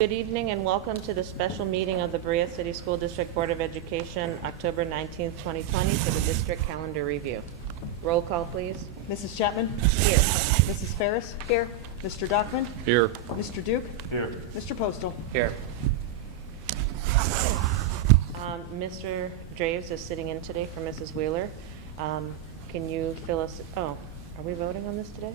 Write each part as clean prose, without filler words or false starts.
Good evening and welcome to the special meeting of the Berea City School District Board of Education, October 19th, 2020, for the district calendar review. Roll call, please. Mrs. Chapman? Here. Mrs. Ferris? Here. Mr. Dockman? Here. Mr. Duke? Here. Mr. Postal? Here. Mr. Draves is sitting in today for Mrs. Wheeler. Can you fill us, are we voting on this today?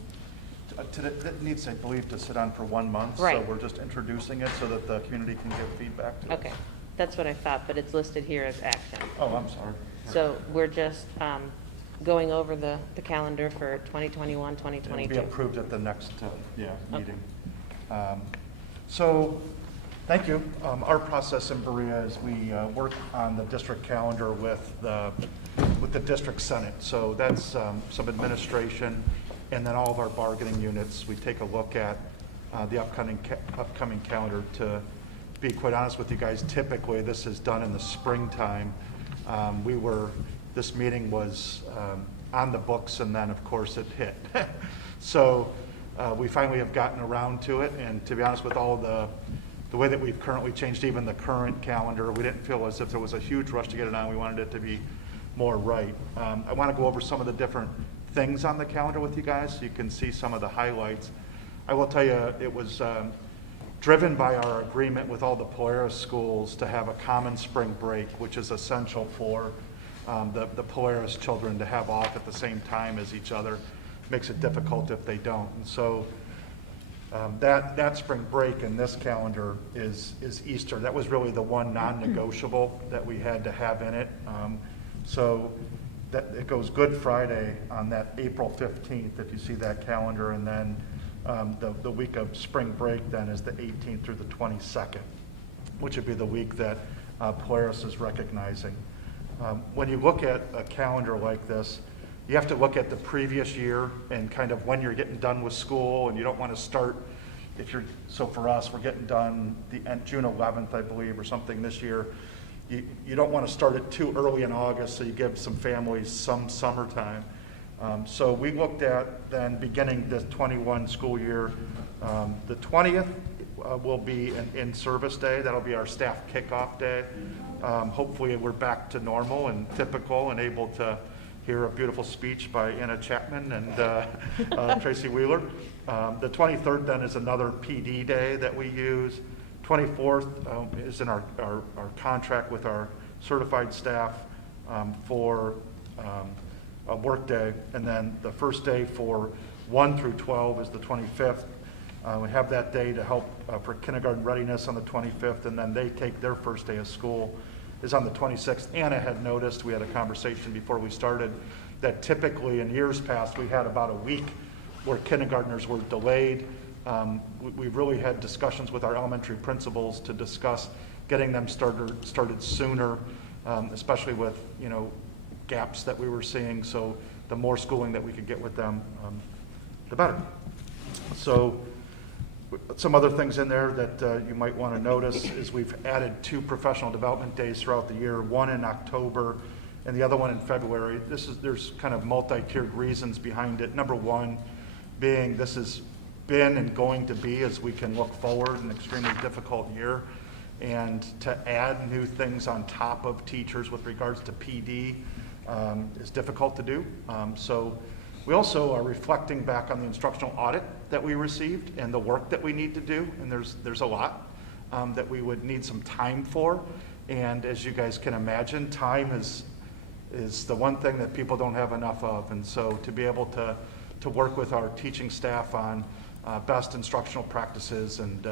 It needs, I believe, to sit on for 1 month. Right. So we're just introducing it so that the community can give feedback to it. Okay, that's what I thought, but it's listed here as action. Oh, I'm sorry. So we're just going over the calendar for 2021, It'll be 2022. approved at the next Okay. meeting. So, thank you. Our process in Berea is we work on the district calendar with the district senate. So that's some administration, and then all of our bargaining units. We take a look at the upcoming calendar. To be quite honest with you guys, typically this is done in the springtime. This meeting was on the books, and then of course it hit. So we finally have gotten around to it, and to be honest, with all the way that we've currently changed even the current calendar, we didn't feel as if there was a huge rush to get it on. We wanted it to be more right. I want to go over some of the different things on the calendar with you guys so you can see some of the highlights. I will tell you, it was driven by our agreement with all the Polaris schools to have a common spring break, which is essential for the Polaris children to have off at the same time as each other. Makes it difficult if they don't. And so that spring break in this calendar is Easter. That was really the one non-negotiable that we had to have in it. So that it goes Good Friday on that April 15th, if you see that calendar, and then the week of spring break then is the 18th through the 22nd, which would be the week that Polaris is recognizing. When you look at a calendar like this, you have to look at the previous year and kind of when you're getting done with school, and you don't want to start, so for us, we're getting done June 11th, I believe, or something this year. You don't want to start it too early in August, so you give some families some summertime. So we looked at then beginning the 21 school year, the 20th will be an in-service day. That'll be our staff kickoff day. Hopefully we're back to normal and typical and able to hear a beautiful speech by Anna Chapman and Tracy Wheeler. The 23rd then is another PD day that we use. 24th is in our contract with our certified staff for a work day, and then the first day for 1 through 12 is the 25th. We have that day to help for kindergarten readiness on the 25th, and then they take their first day of school is on the 26th. Anna had noticed, we had a conversation before we started, that typically in years past we had about a week where kindergartners were delayed. We really had discussions with our elementary principals to discuss getting them started sooner, especially with gaps that we were seeing. So the more schooling that we could get with them, the better. So some other things in there that you might want to notice is we've added 2 professional development days throughout the year, one in October and the other one in February. There's kind of multi-tiered reasons behind it. Number one being this has been and going to be, as we can look forward, an extremely difficult year, and to add new things on top of teachers with regards to PD is difficult to do. So we also are reflecting back on the instructional audit that we received and the work that we need to do, and there's a lot that we would need some time for. And as you guys can imagine, time is the one thing that people don't have enough of. And so to be able to work with our teaching staff on best instructional practices and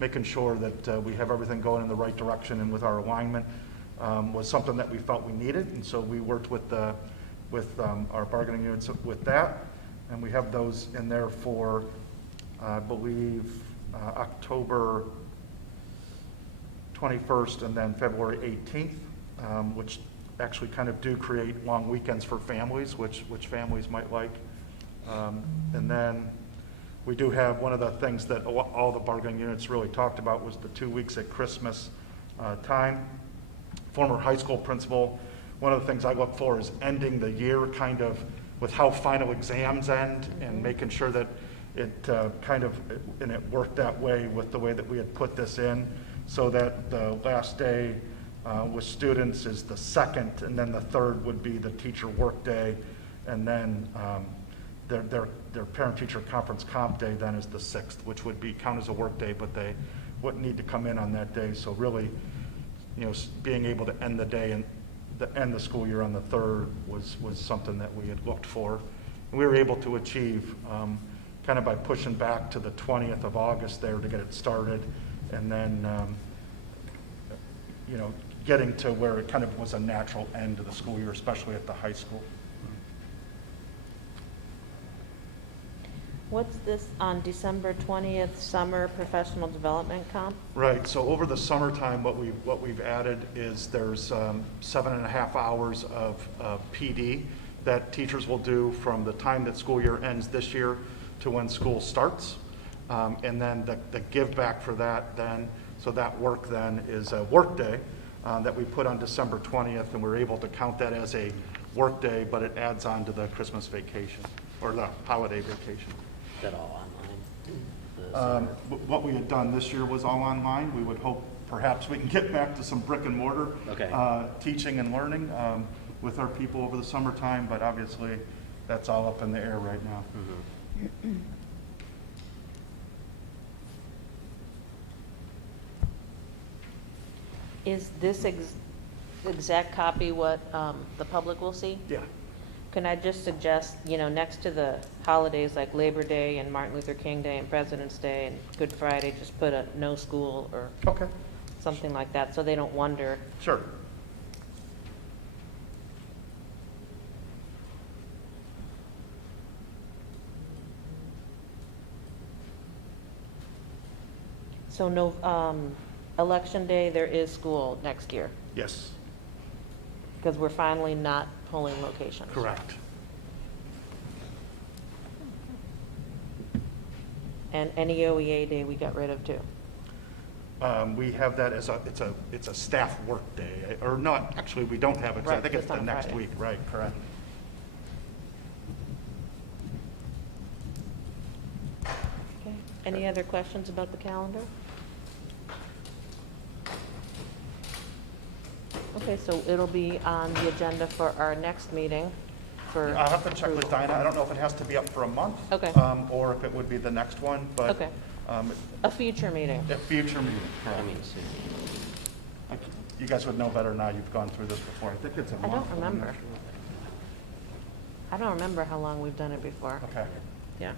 making sure that we have everything going in the right direction and with our alignment was something that we felt we needed. And so we worked with our bargaining units with that, and we have those in there for I believe October 21st and then February 18th, which actually kind of do create long weekends for families, which families might like. And then we do have one of the things that all the bargaining units really talked about was the 2 weeks at Christmas time. Former high school principal, one of the things I look for is ending the year kind of with how final exams end and making sure that and it worked that way with the way that we had put this in, so that the last day with students is the 2nd, and then the 3rd would be the teacher work day, and then their parent-teacher conference comp day then is the 6th, which would count as a work day, but they wouldn't need to come in on that day. So really, being able to end the day and end the school year on the 3rd was something that we had looked for. And we were able to achieve kind of by pushing back to the 20th of August there to get it started, and then getting to where it kind of was a natural end to the school year, especially at the high school. What's this on December 20th, summer professional development comp? Right, so over the summertime, what we've added is there's 7.5 hours of PD that teachers will do from the time that school year ends this year to when school starts. And then the give back for that then, so that work then is a work day that we put on December 20th, and we're able to count that as a work day, but it adds on to the Christmas vacation or the holiday vacation. Is that all online? What we had done this year was all online. We would hope perhaps we can get back to some brick and mortar teaching and learning with our people over the summertime, but obviously that's all up in the air right now. Mm-hmm. Is this exact copy what the public will see? Yeah. Can I just suggest, next to the holidays like Labor Day and Martin Luther King Day and President's Day and Good Friday, just put a no school or Okay. something like that, so they don't wonder. Sure. So no, Election Day, there is school next year, Yes. because we're finally not polling locations. Correct. And any OEA day we got rid of too. We have that as it's a staff work day, or not, actually, we don't have it, 'cause I Right, think it's it's on the a next Friday. week, right, correct. Okay. Any other questions about the calendar? Okay, so it'll be on the agenda for our next meeting for. I'll have to check with approval. Dinah, I don't know if it has to be up for a month. Okay. Or if it would be the next one, but. Okay. A future meeting. A future meeting, correct. I mean, soon. You guys would know better now, you've gone through this before, I think it's a I month. don't but I'm not remember. sure. I don't remember how long we've done it before. Okay, Yeah.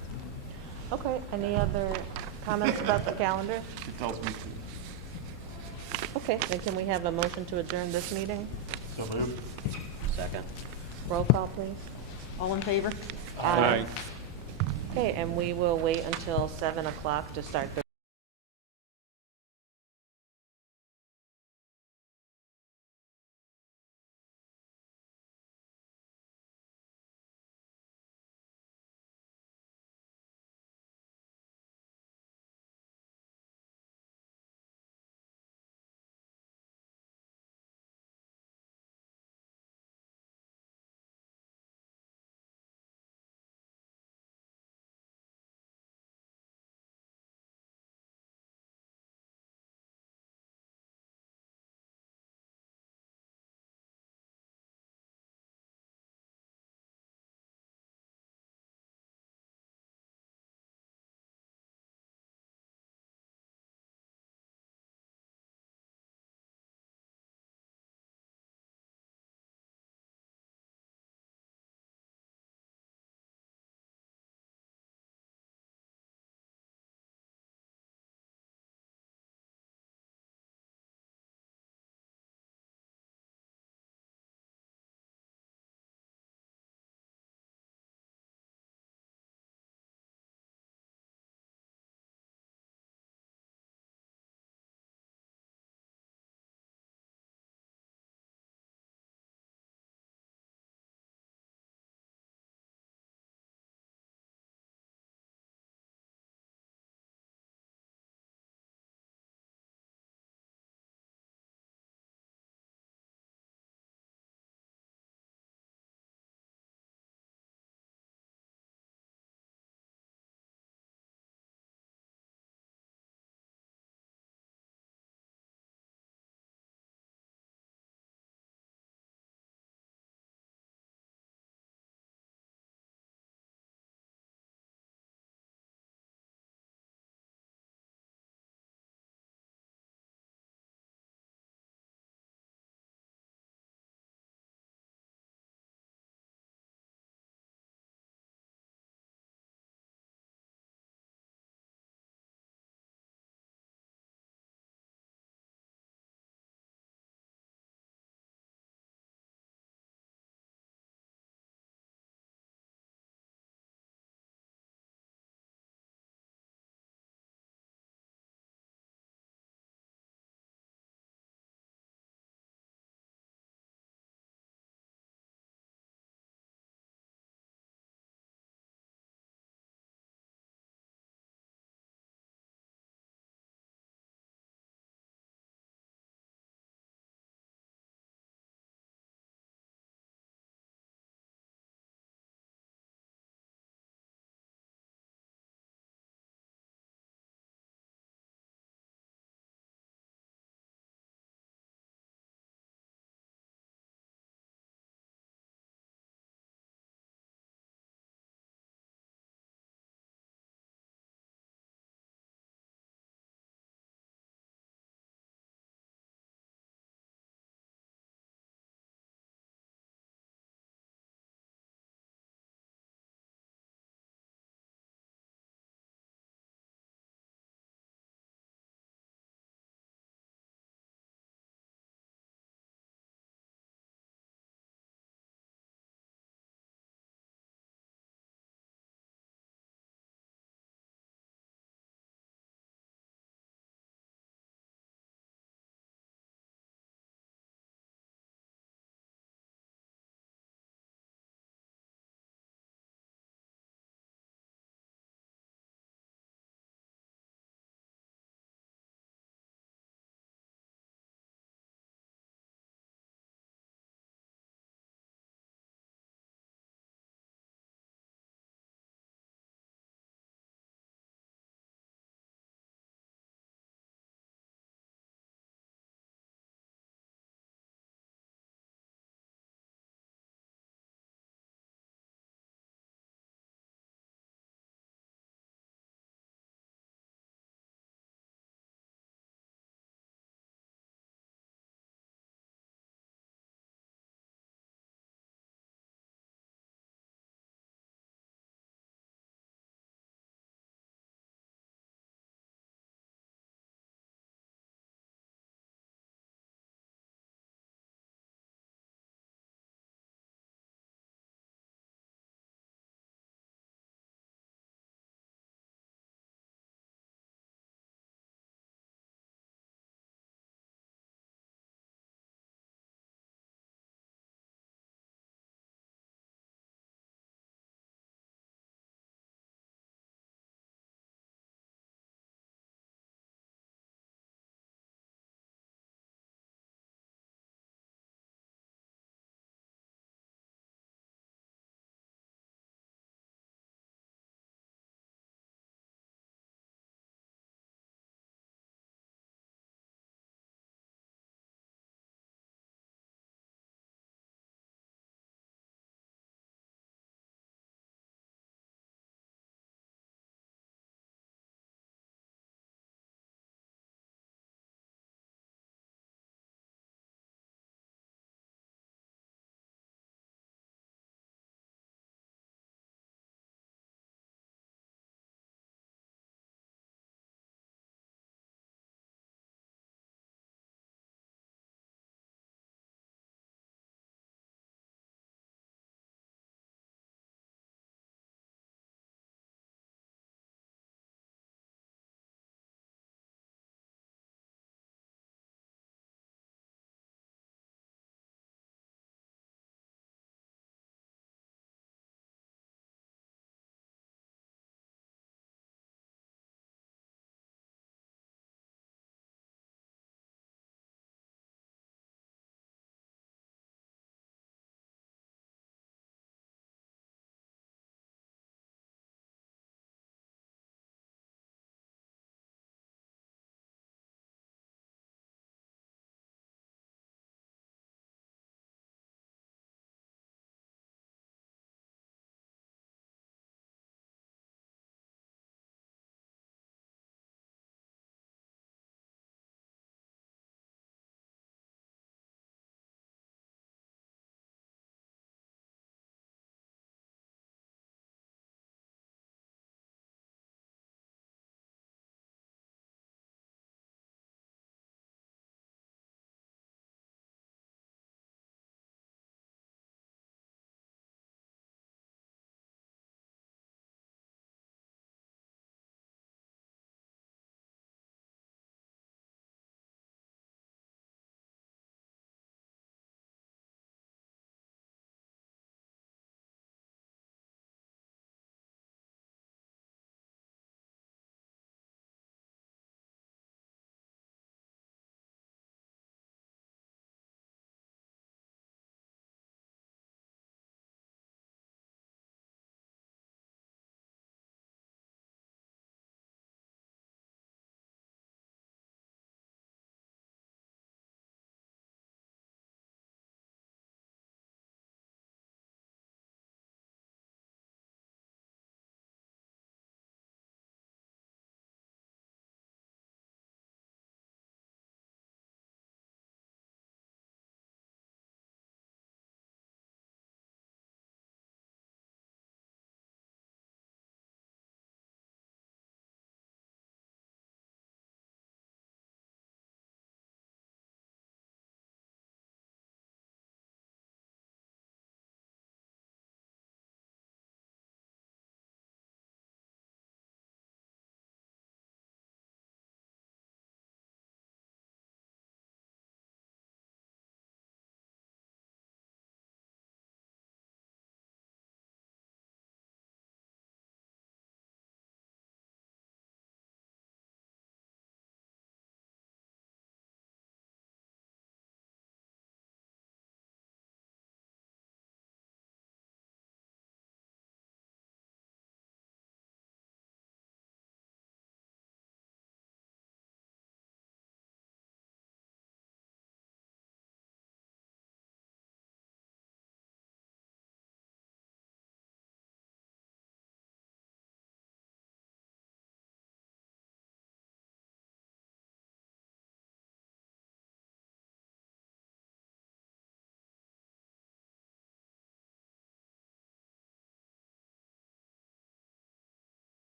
Okay, any other comments about the calendar? she tells me to. Okay, then can we have a motion to adjourn this meeting? So moved. Second. Roll call, please. All in favor? Aye. Okay, and we will wait until 7 o'clock to start the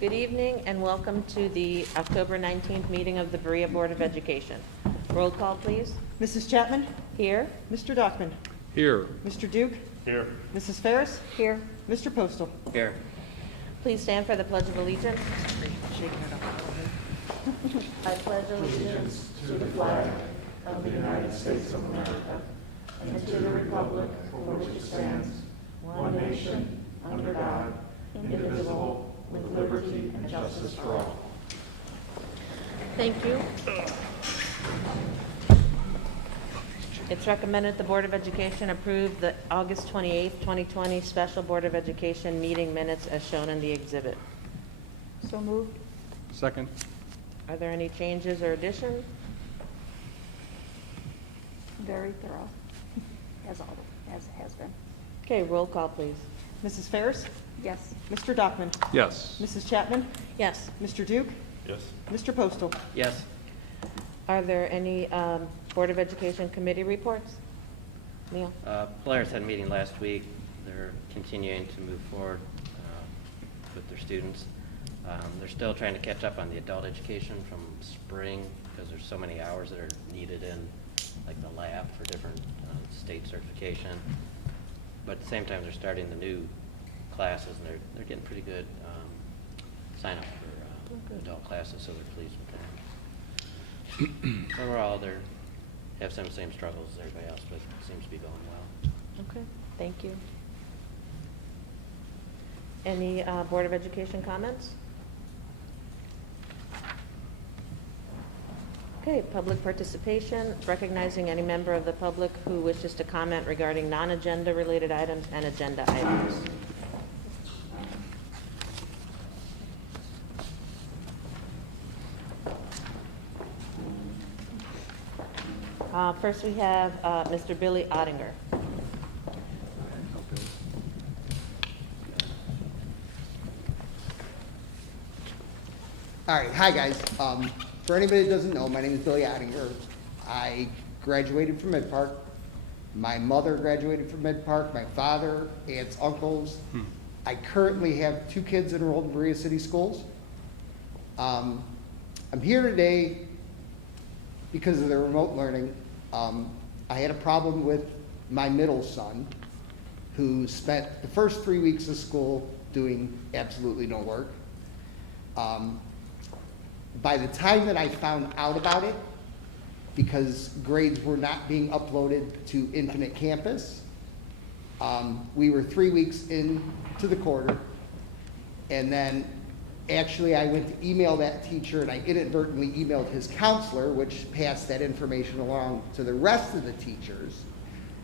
Good evening and welcome to the October 19th meeting of the Berea Board of Education. Roll call, please. Mrs. Chapman? Here. Mr. Dockman? Here. Mr. Duke? Here. Mrs. Ferris? Here. Mr. Postal? Here. Please stand for the Pledge of Allegiance. Shaking it up a little bit. I pledge allegiance to the flag of the United States of America and to the republic for which it stands, one nation, under God, indivisible, with liberty and justice for all. Thank you. It's recommended the Board of Education approve the August 28th, 2020 Special Board of Education meeting minutes as shown in the exhibit. So moved. Second. Are there any changes or additions? Very thorough, as has been. Okay, roll call, please. Mrs. Ferris? Yes. Mr. Dockman? Yes. Mrs. Chapman? Yes. Mr. Duke? Yes. Mr. Postal? Yes. Are there any Board of Education committee reports? Neil? Polaris had a meeting last week. They're continuing to move forward with their students. They're still trying to catch up on the adult education from spring because there's so many hours that are needed in like the lab for different state certification. But at the same time, they're starting the new classes and they're getting pretty good sign up for adult classes, so they're pleased with that. Overall, they have some of the same struggles as everybody else, but it seems to be going well. Okay, thank you. Any Board of Education comments? Okay, public participation, recognizing any member of the public who wishes to comment regarding non-agenda related items and agenda items. First, we have Mr. Billy Ottinger. All right, hi guys. For anybody that doesn't know, my name is Billy Ottinger. I graduated from Mid Park. My mother graduated from Mid Park. My father, aunts, uncles. I currently have 2 kids enrolled in Berea City Schools. I'm here today because of the remote learning. I had a problem with my middle son, who spent the first 3 weeks of school doing absolutely no work. By the time that I found out about it, because grades were not being uploaded to Infinite Campus, we were 3 weeks into the quarter, and then actually I went to email that teacher and I inadvertently emailed his counselor, which passed that information along to the rest of the teachers.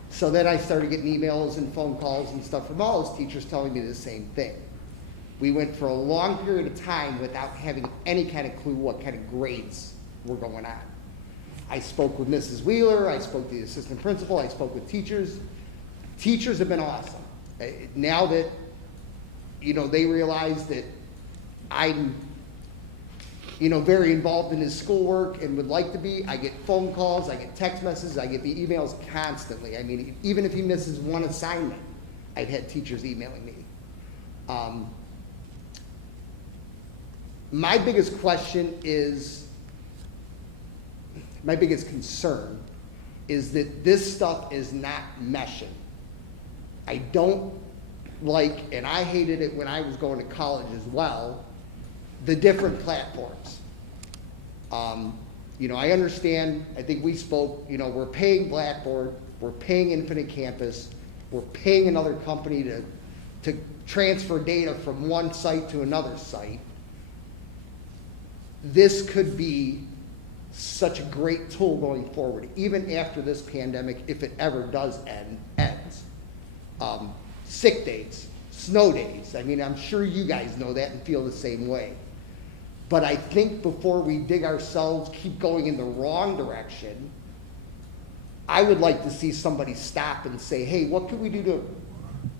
So then I started getting emails and phone calls and stuff from all his teachers telling me the same thing. We went for a long period of time without having any kind of clue what kind of grades were going on. I spoke with Mrs. Wheeler, I spoke to the assistant principal, I spoke with teachers. Teachers have been awesome. Now that, they realize that I'm, very involved in his schoolwork and would like to be, I get phone calls, I get text messages, I get the emails constantly. I mean, even if he misses one assignment, I've had teachers emailing me. My biggest question is, my biggest concern is that this stuff is not meshing. I don't like, and I hated it when I was going to college as well, the different platforms. I understand, I think we spoke, we're paying Blackboard, we're paying Infinite Campus, we're paying another company to transfer data from one site to another site. This could be such a great tool going forward, even after this pandemic, if it ever does ends. Sick days, snow days. I mean, I'm sure you guys know that and feel the same way. But I think before we dig ourselves, keep going in the wrong direction, I would like to see somebody stop and say, hey, what can we do to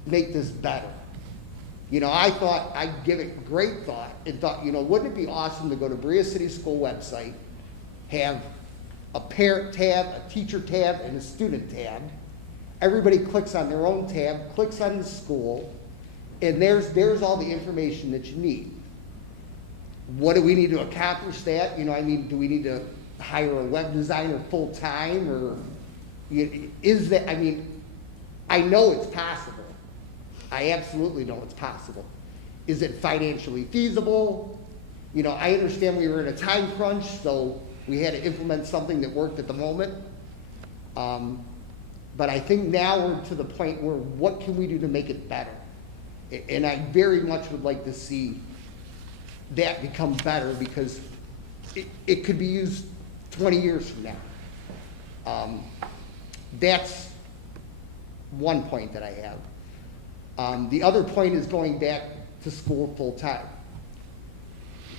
make this better? I thought, I'd give it great thought and thought, wouldn't it be awesome to go to Berea City School website, have a parent tab, a teacher tab, and a student tab. Everybody clicks on their own tab, clicks on the school, and there's all the information that you need. what do we need to accomplish that? You know, I mean, do we need to hire a web designer full-time, or is that, I mean, I know it's possible. I absolutely know it's possible. Is it financially feasible? You know, I understand we were in a time crunch, so we had to implement something that worked at the moment. But I think now we're to the point where what can we do to make it better? And I very much would like to see that become better, because it could be used 20 years from now. That's one point that I have. The other point is going back to school full time.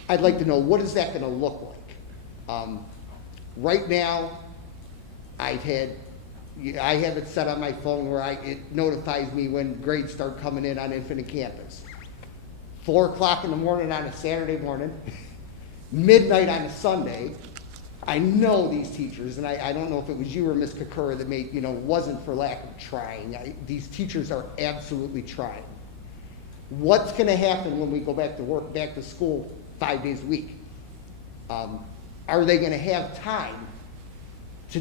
I'd like to know, what is that gonna look like? Right now, I have it set on my phone where it notifies me when grades start coming in on Infinite Campus. 4 o'clock in the morning on a Saturday morning, midnight on a Sunday. I know these teachers, and I don't know if it was you or Ms. Kakura that made, you know, wasn't for lack of trying. These teachers are absolutely trying. What's gonna happen when we go back to work, back to school 5 days a week? Are they gonna have time to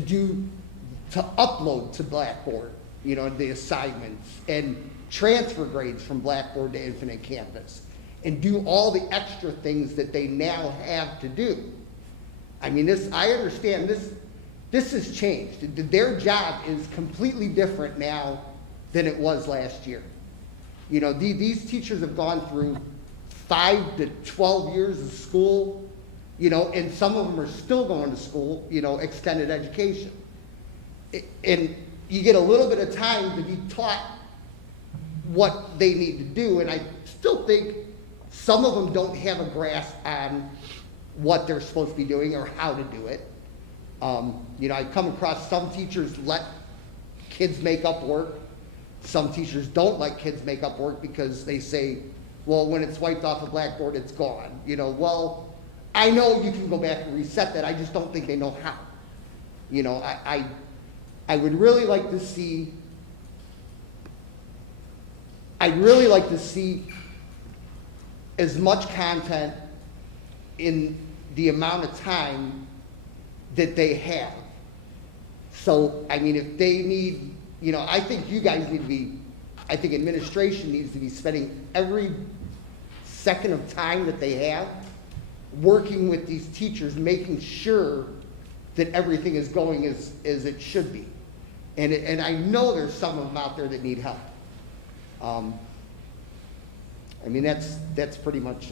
upload to Blackboard, you know, the assignments, and transfer grades from Blackboard to Infinite Campus, and do all the extra things that they now have to do? I mean, I understand this has changed. Their job is completely different now than it was last year. You know, these teachers have gone through 5 to 12 years of school, you know, and some of them are still going to school, you know, extended education. And you get a little bit of time to be taught what they need to do, and I still think some of them don't have a grasp on what they're supposed to be doing or how to do it. You know, I come across some teachers let kids make up work. Some teachers don't let kids make up work because they say, well, when it's wiped off a Blackboard, it's gone. You know, well, I know you can go back and reset that. I just don't think they know how. You know, I would really like to see, as much content in the amount of time that they have. So, I mean, if they need, you know, I think you guys need to be, I think administration needs to be spending every second of time that they have working with these teachers, making sure that everything is going as it should be. And I know there's some of them out there that need help. I mean, that's pretty much.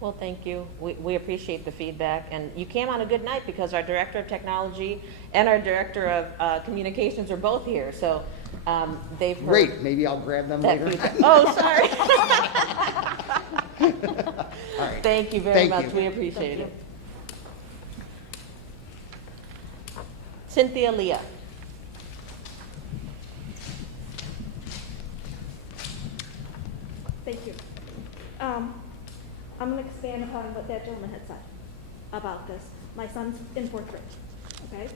Well, thank you. We appreciate the feedback. And you came on a good night because our Director of Technology and our Director of Communications are both here. So they've heard. Great. Maybe I'll grab them that later. feedback. Oh, sorry. All right. Thank you very Thank much. you. We appreciate it. Cynthia Leah. Thank you. I'm going to expand upon what that gentleman had said about this. My son's in 4th grade, okay?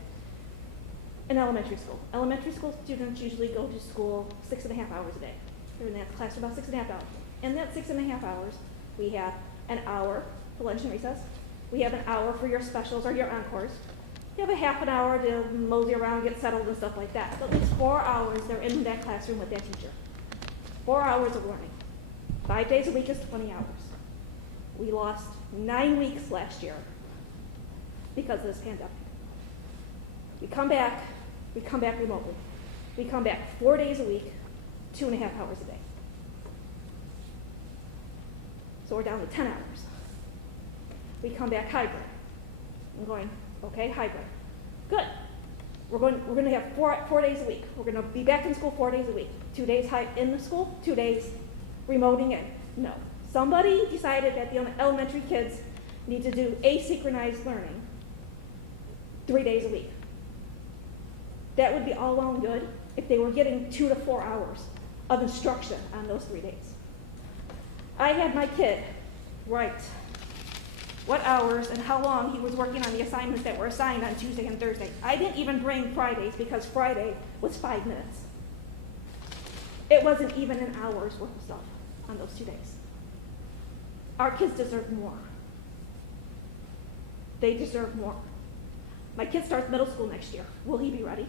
In elementary school. Elementary school students usually go to school 6.5 hours a day. They're in that class for about 6.5 hours. In that 6.5 hours, we have an hour for lunch and recess. We have an hour for your specials or your encores. You have a half an hour to mosey around, get settled and stuff like that. So at least 4 hours they're in that classroom with that teacher. 4 hours of learning. 5 days a week is 20 hours. We lost 9 weeks last year because of this pandemic. We come back remotely. We come back 4 days a week, 2.5 hours a day. So we're down to 10 hours. We come back hybrid. I'm going, okay, hybrid. Good. We're going to have four days a week. We're going to be back in school 4 days a week. 2 days in the school, 2 days remoting in. No. Somebody decided that the elementary kids need to do asynchronized learning 3 days a week. That would be all well and good if they were getting 2 to 4 hours of instruction on those 3 days. I had my kid write what hours and how long he was working on the assignments that were assigned on Tuesday and Thursday. I didn't even bring Fridays because Friday was 5 minutes. It wasn't even an hour's worth of stuff on those 2 days. Our kids deserve more. They deserve more. My kid starts middle school next year. Will he be ready?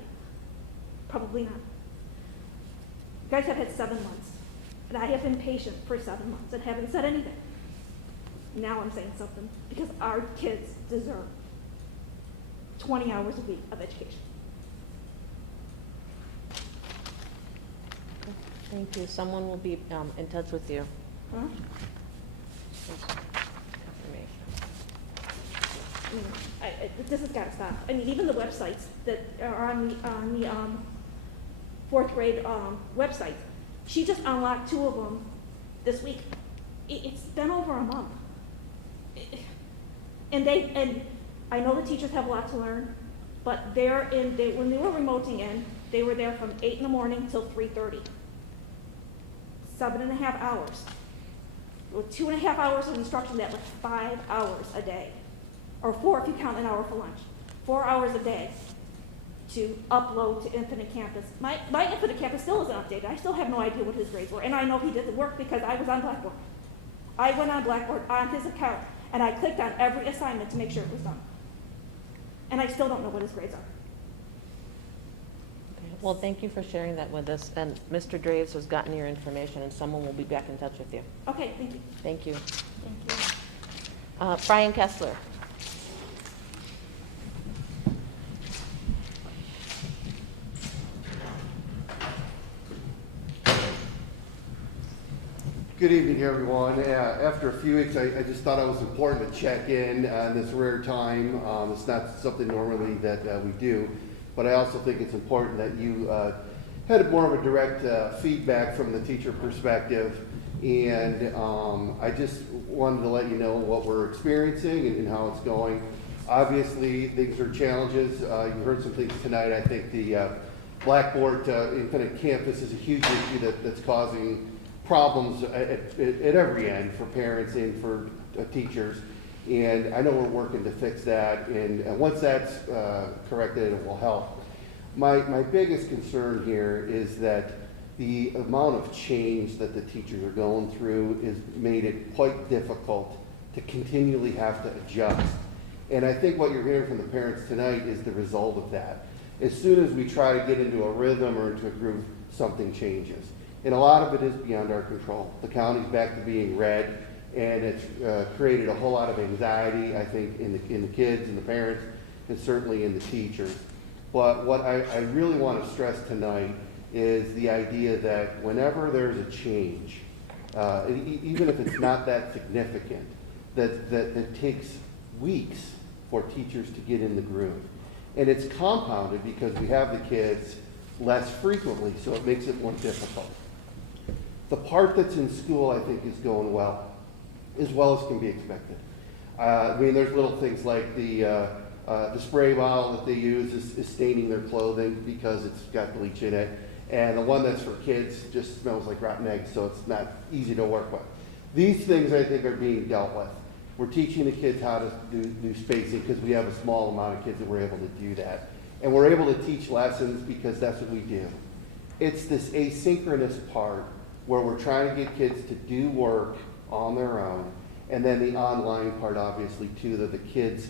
Probably not. You guys have had 7 months, and I have been patient for 7 months and haven't said anything. Now I'm saying something because our kids deserve 20 hours a week of education. Thank you. Someone will be in touch with you. Huh? This has got to stop. I mean, even the websites that are on the fourth grade website, she just unlocked 2 of them this week. It's been over a month. And I know the teachers have a lot to learn, but when they were remoting in, they were there from 8 in the morning till 3:30. 7.5 hours. With 2.5 hours of instruction, that was 5 hours a day. Or 4 if you count an hour for lunch. 4 hours a day to upload to Infinite Campus. My Infinite Campus still isn't updated. I still have no idea what his grades were. And I know he did the work because I was on Blackboard. I went on Blackboard on his account, and I clicked on every assignment to make sure it was done. And I still don't know what his grades are. Okay. Well, thank you for sharing that with us. And Mr. Draves has gotten your information, and someone will be back in touch with you. Okay, thank you. Thank you. Thank you. Brian Kessler. Good evening, everyone. After a few weeks, I just thought it was important to check in on this rare time. It's not something normally that we do, but I also think it's important that you had more of a direct feedback from the teacher perspective. And I just wanted to let you know what we're experiencing and how it's going. Obviously, things are challenges. You heard some things tonight. I think the Blackboard Infinite Campus is a huge issue that's causing problems at every end for parents and for teachers, and I know we're working to fix that, and once that's corrected, it will help. My biggest concern here is that the amount of change that the teachers are going through has made it quite difficult to continually have to adjust, and I think what you're hearing from the parents tonight is the result of that. As soon as we try to get into a rhythm or into a groove, something changes. And a lot of it is beyond our control. The county's back to being red, and it's created a whole lot of anxiety, I think, in the kids and the parents, and certainly in the teachers. But what I really want to stress tonight is the idea that whenever there's a change, even if it's not that significant, that it takes weeks for teachers to get in the groove. And it's compounded because we have the kids less frequently, so it makes it more difficult. The part that's in school, I think, is going well as can be expected. I mean, there's little things like the spray bottle that they use is staining their clothing because it's got bleach in it. And the one that's for kids just smells like rotten eggs, so it's not easy to work with. These things, I think, are being dealt with. We're teaching the kids how to do spacing because we have a small amount of kids that we're able to do that. And we're able to teach lessons because that's what we do. It's this asynchronous part where we're trying to get kids to do work on their own, and then the online part, obviously, too, that the kids,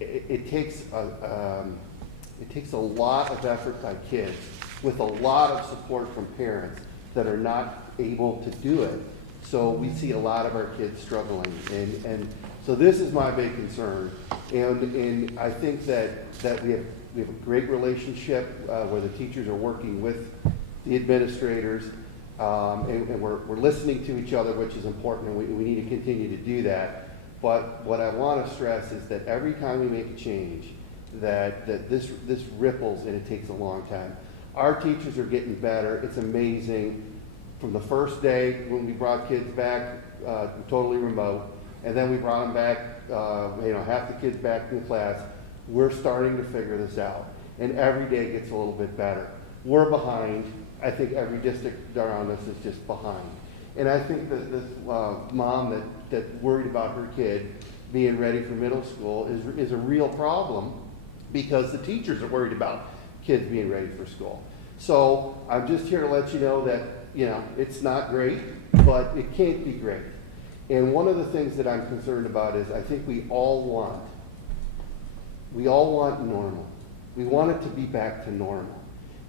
it takes a lot of effort by kids with a lot of support from parents that are not able to do it. So we see a lot of our kids struggling, and so this is my big concern. And I think that we have a great relationship where the teachers are working with the administrators. And we're listening to each other, which is important, and we need to continue to do that. But what I want to stress is that every time we make a change, that this ripples, and it takes a long time. Our teachers are getting better. It's amazing. From the first day when we brought kids back totally remote, and then we brought them back, half the kids back in class, we're starting to figure this out. And every day gets a little bit better. We're behind. I think every district around us is just behind. And I think that this mom that's worried about her kid being ready for middle school is a real problem because the teachers are worried about kids being ready for school. So I'm just here to let you know that, it's not great, but it can't be great. And one of the things that I'm concerned about is I think we all want normal. We want it to be back to normal.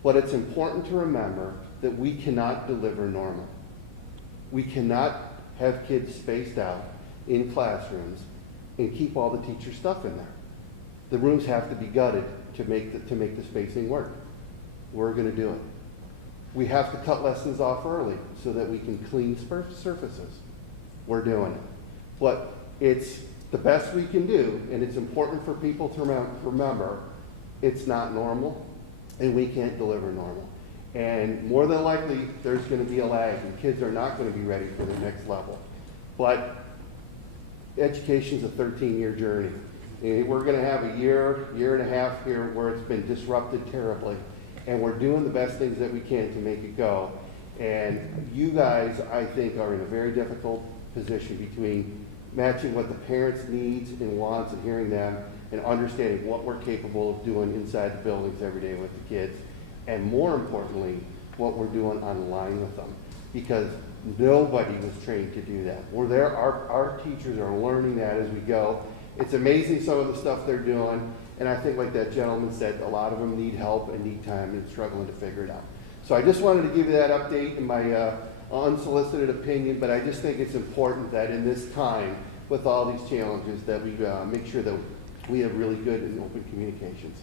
But it's important to remember that we cannot deliver normal. We cannot have kids spaced out in classrooms and keep all the teacher stuff in there. The rooms have to be gutted to make the spacing work. We're going to do it. We have to cut lessons off early so that we can clean surfaces. We're doing it. But it's the best we can do, and it's important for people to remember it's not normal, and we can't deliver normal. And more than likely, there's going to be a lag, and kids are not going to be ready for the next level. But education's a 13-year journey. And we're going to have a year and a half here where it's been disrupted terribly. And we're doing the best things that we can to make it go. And you guys, I think, are in a very difficult position between matching what the parents' needs and wants and hearing them and understanding what we're capable of doing inside the buildings every day with the kids. And more importantly, what we're doing online with them. Because nobody was trained to do that. We're there, our teachers are learning that as we go. It's amazing some of the stuff they're doing. And I think like that gentleman said, a lot of them need help and need time and struggling to figure it out. So I just wanted to give you that update in my unsolicited opinion, but I just think it's important that in this time, with all these challenges, that we make sure that we have really good and open communications.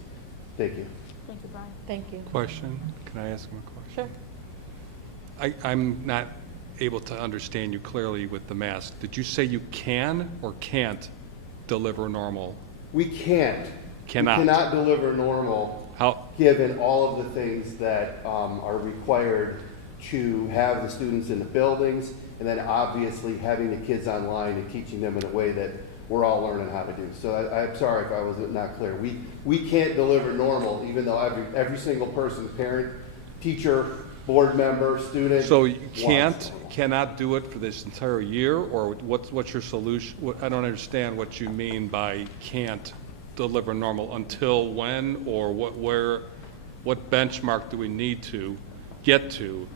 Thank you. Thank you, Brian. Thank you. Question? Can I ask him a question? Sure. I'm not able to understand you clearly with the mask. Did you say you can or can't deliver normal? We can't. Cannot. We cannot deliver normal. How? Given all of the things that are required to have the students in the buildings, and then obviously having the kids online and teaching them in a way that we're all learning how to do. So I'm sorry if I was not clear. We can't deliver normal, even though every single person, parent, teacher, board member, student. So you wants cannot do it for this entire year, or what's your solution? I don't understand what you mean by can't deliver normal. Until when, or what benchmark do we need to get to?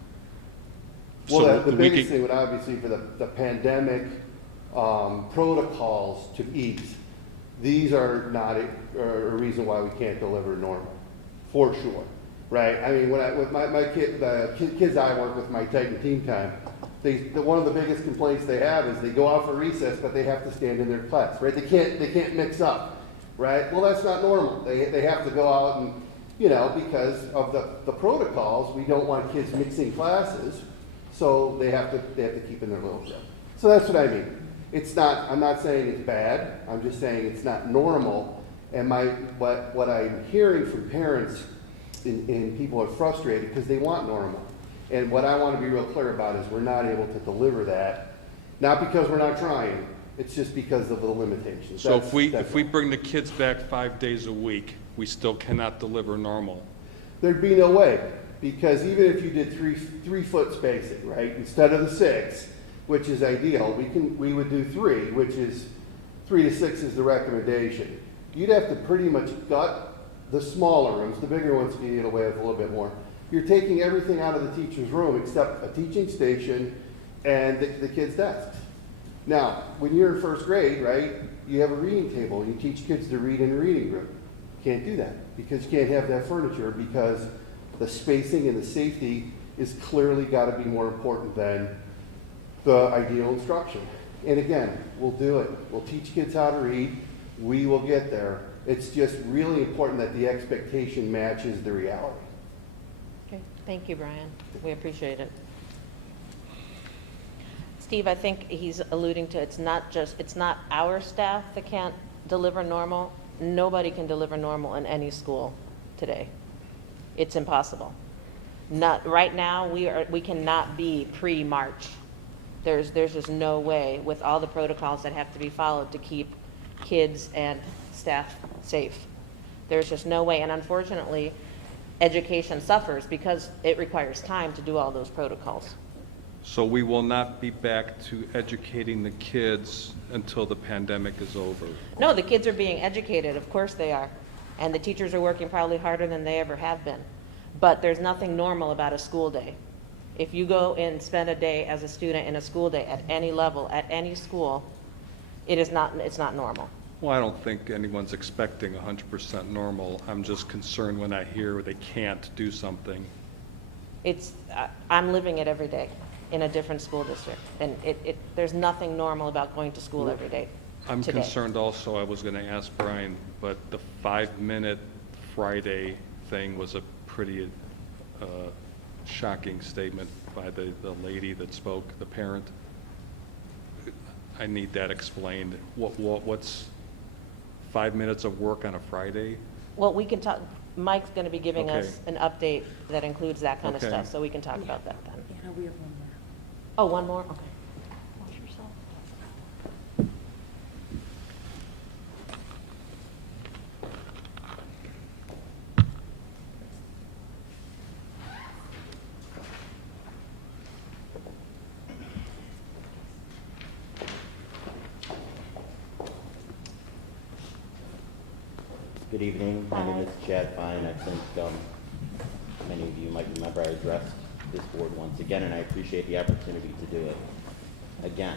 Well, so the that we biggest can- thing would obviously for the pandemic protocols to ease. These are not a reason why we can't deliver normal, for sure, right? I mean, with my kids I work with, my Titan team time, one of the biggest complaints they have is they go out for recess, but they have to stand in their class, right? They can't mix up, right? Well, that's not normal. They have to go out and, because of the protocols, we don't want kids mixing classes, so they have to keep in their little group. So that's what I mean. I'm not saying it's bad. I'm just saying it's not normal. And what I'm hearing from parents and people are frustrated because they want normal. And what I want to be real clear about is we're not able to deliver that. Not because we're not trying. It's just because of the limitations. So if we bring the kids back 5 days a week, we still cannot deliver normal. There'd be no way, because even if you did 3 foot spacing, right, instead of the 6, which is ideal, we would do 3, which is 3 to 6 is the recommendation. You'd have to pretty much gut the smaller rooms. The bigger ones can get away with a little bit more. You're taking everything out of the teacher's room except a teaching station and the kids' desks. Now, when you're in first grade, right, you have a reading table. You teach kids to read in a reading group. Can't do that because you can't have that furniture because the spacing and the safety is clearly got to be more important than the ideal instruction. And again, we'll do it. We'll teach kids how to read. We will get there. It's just really important that the expectation matches the reality. Okay, thank you, Brian. We appreciate it. Steve, I think he's alluding to it's not our staff that can't deliver normal. Nobody can deliver normal in any school today. It's impossible. Right now, we cannot be pre-March. There's just no way with all the protocols that have to be followed to keep kids and staff safe. There's just no way. And unfortunately, education suffers because it requires time to do all those protocols. So we will not be back to educating the kids until the pandemic is over. No, the kids are being educated. Of course they are. And the teachers are working probably harder than they ever have been. But there's nothing normal about a school day. If you go and spend a day as a student in a school day at any level, at any school, it's not normal. Well, I don't think anyone's expecting 100% normal. I'm just concerned when I hear they can't do something. I'm living it every day in a different school district, and there's nothing normal about going to school every day I'm today. concerned also, I was going to ask Brian, but the 5-minute Friday thing was a pretty shocking statement by the lady that spoke, the parent. I need that explained. What's 5 minutes of work on a Friday? Well, we can talk, Mike's going to be giving Okay. us an update that includes that kind of Okay. stuff, so we can talk about that then. Yeah, we have one more. Oh, one more? Okay. Watch yourself. Good evening. My name is Chad Fine. I think many of you might remember I addressed this board once again, and I appreciate the opportunity to do it again.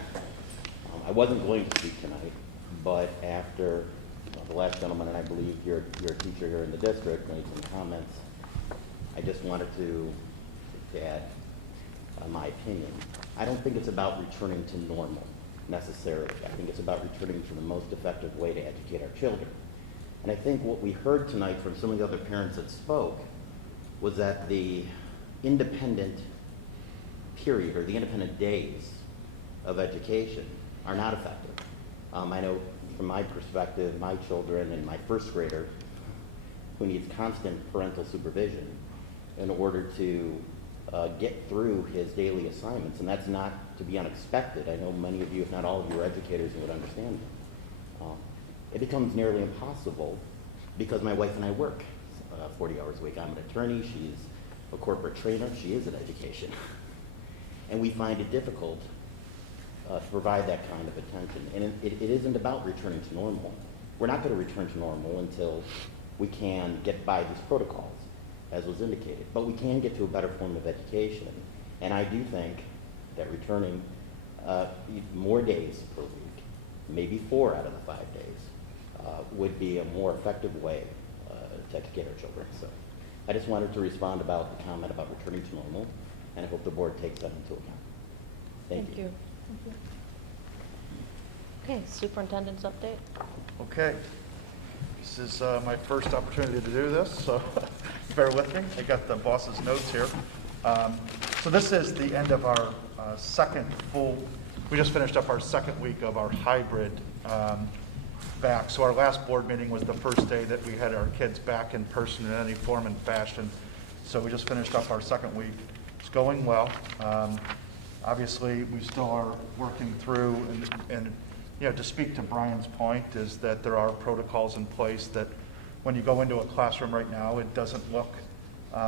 I wasn't going to speak tonight, but after the last gentleman, and I believe you're a teacher here in the district, made some comments, I just wanted to add my opinion. I don't think it's about returning to normal necessarily. I think it's about returning to the most effective way to educate our children. And I think what we heard tonight from some of the other parents that spoke was that the independent period or the independent days of education are not effective. I know from my perspective, my children and my first grader who needs constant parental supervision in order to get through his daily assignments, and that's not to be unexpected. I know many of you, if not all of you, are educators and would understand that. It becomes nearly impossible because my wife and I work 40 hours a week. I'm an attorney, she's a corporate trainer, she is in education. And we find it difficult to provide that kind of attention. And it isn't about returning to normal. We're not going to return to normal until we can get by these protocols, as was indicated. But we can get to a better form of education. And I do think that returning more days per week, maybe 4 out of the 5 days, would be a more effective way to educate our children. So I just wanted to respond about the comment about returning to normal, and I hope the board takes that into account. Thank you. Okay, superintendent's update. Okay. This is my first opportunity to do this, so bear with me. I got the boss's notes here. So this is the end of our we just finished up our second week of our hybrid back. So our last board meeting was the first day that we had our kids back in person in any form and fashion. So we just finished up our second week. It's going well. Obviously, we still are working through, and you know, to speak to Brian's point, is that there are protocols in place that when you go into a classroom right now, it doesn't look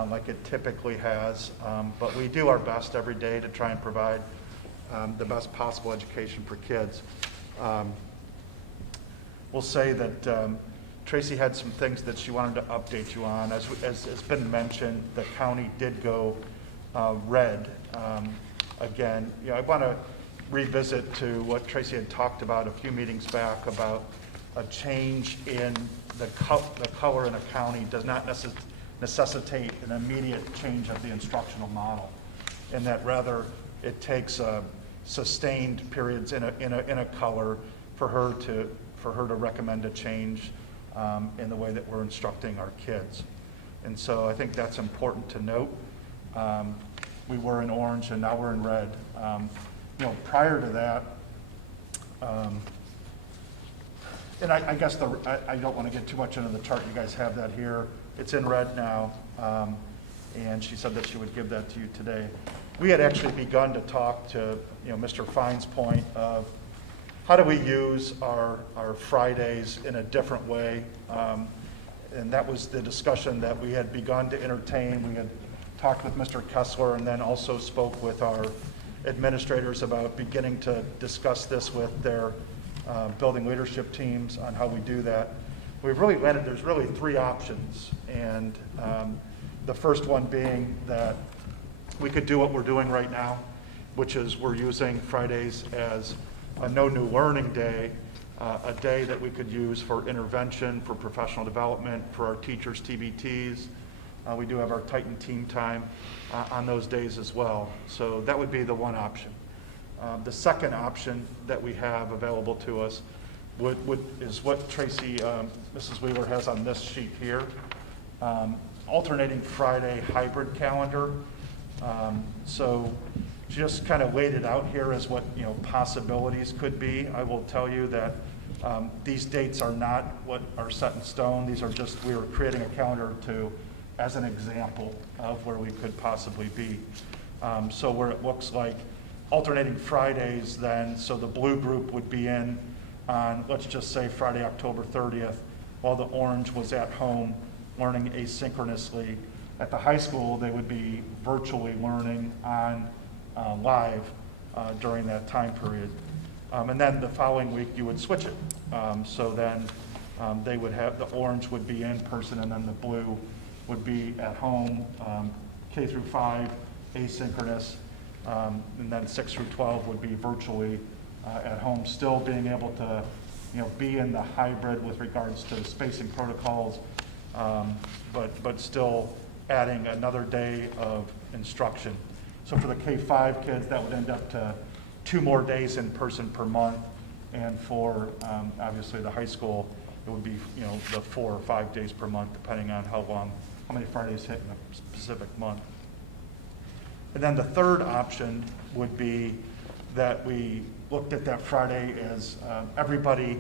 like it typically has. But we do our best every day to try and provide the best possible education for kids. We'll say that Tracy had some things that she wanted to update you on. As has been mentioned, the county did go red again. You know, I want to revisit to what Tracy had talked about a few meetings back about a change in the color in a county does not necessitate an immediate change of the instructional model, and that rather it takes sustained periods in a color for her to recommend a change in the way that we're instructing our kids. And so I think that's important to note. We were in orange and now we're in red. You know, prior to that, and I guess I don't want to get too much into the chart. You guys have that here. It's in red now, and she said that she would give that to you today. We had actually begun to talk to, you know, Mr. Fine's point of how do we use our Fridays in a different way, and that was the discussion that we had begun to entertain. We had talked with Mr. Kessler and then also spoke with our administrators about beginning to discuss this with their building leadership teams on how we do that. We've really landed, there's really 3 options, and the first one being that we could do what we're doing right now, which is we're using Fridays as a no new learning day, a day that we could use for intervention, for professional development, for our teachers' TBTs. We do have our Titan team time on those days as well. So that would be the one option. The second option that we have available to us is what Tracy, Mrs. Wheeler has on this sheet here. Alternating Friday hybrid calendar. So just kind of laid it out here as what possibilities could be. I will tell you that these dates are not what are set in stone. These are just, we were creating a calendar as an example of where we could possibly be. So where it looks like alternating Fridays then, so the blue group would be in on, let's just say Friday, October 30th, while the orange was at home learning asynchronously. At the high school, they would be virtually learning on live during that time period. And then the following week, you would switch it. So then they would have, the orange would be in person, and then the blue would be at home, K through 5, asynchronous, and then 6 through 12 would be virtually at home, still being able to be in the hybrid with regards to spacing protocols, but still adding another day of instruction. So for the K-5 kids, that would end up to 2 more days in person per month, and for obviously the high school, it would be the 4 or 5 days per month, depending on how many Fridays hit in a specific month. And then the third option would be that we looked at that Friday as everybody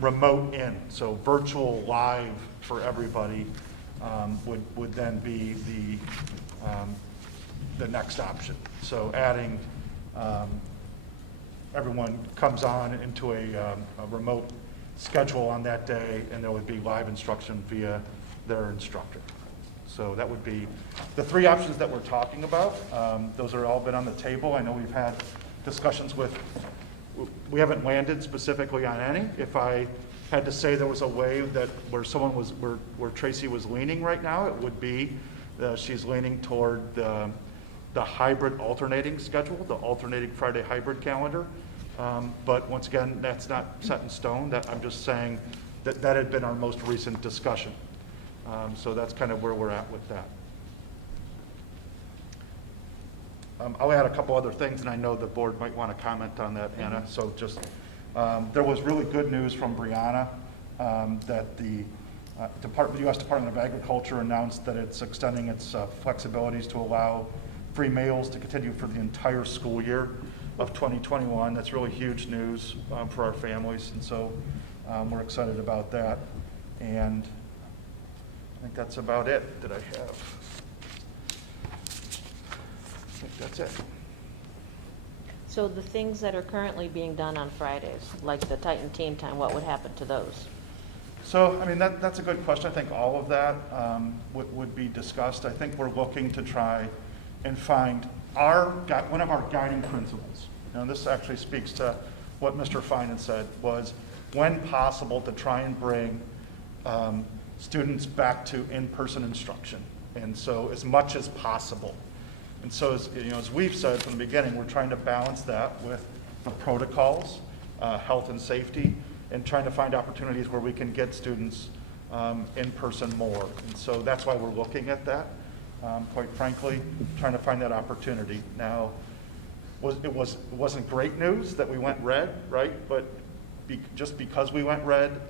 remote in, so virtual live for everybody would then be the next option. So adding everyone comes on into a remote schedule on that day, and there would be live instruction via their instructor. So that would be the 3 options that we're talking about. Those are all been on the table. I know we've had discussions we haven't landed specifically on any. If I had to say there was a way that where Tracy was leaning right now, it would be she's leaning toward the hybrid alternating schedule, the alternating Friday hybrid calendar. But once again, that's not set in stone. I'm just saying that had been our most recent discussion. So that's kind of where we're at with that. I'll add a couple other things, and I know the board might want to comment on that, Anna. So just, there was really good news from Brianna that the U.S. Department of Agriculture announced that it's extending its flexibilities to allow free meals to continue for the entire school year of 2021. That's really huge news for our families, and so we're excited about that. And I think that's about it that I have. I think that's it. So the things that are currently being done on Fridays, like the Titan team time, what would happen to those? So, I mean, that's a good question. I think all of that would be discussed. I think we're looking to try and find one of our guiding principles. This actually speaks to what Mr. Finan said, was when possible to try and bring students back to in-person instruction. And so as much as possible. And so as we've said from the beginning, we're trying to balance that with the protocols, health and safety, and trying to find opportunities where we can get students in person more. And so that's why we're looking at that, quite frankly, trying to find that opportunity. Now, it wasn't great news that we went red, right? But just because we went red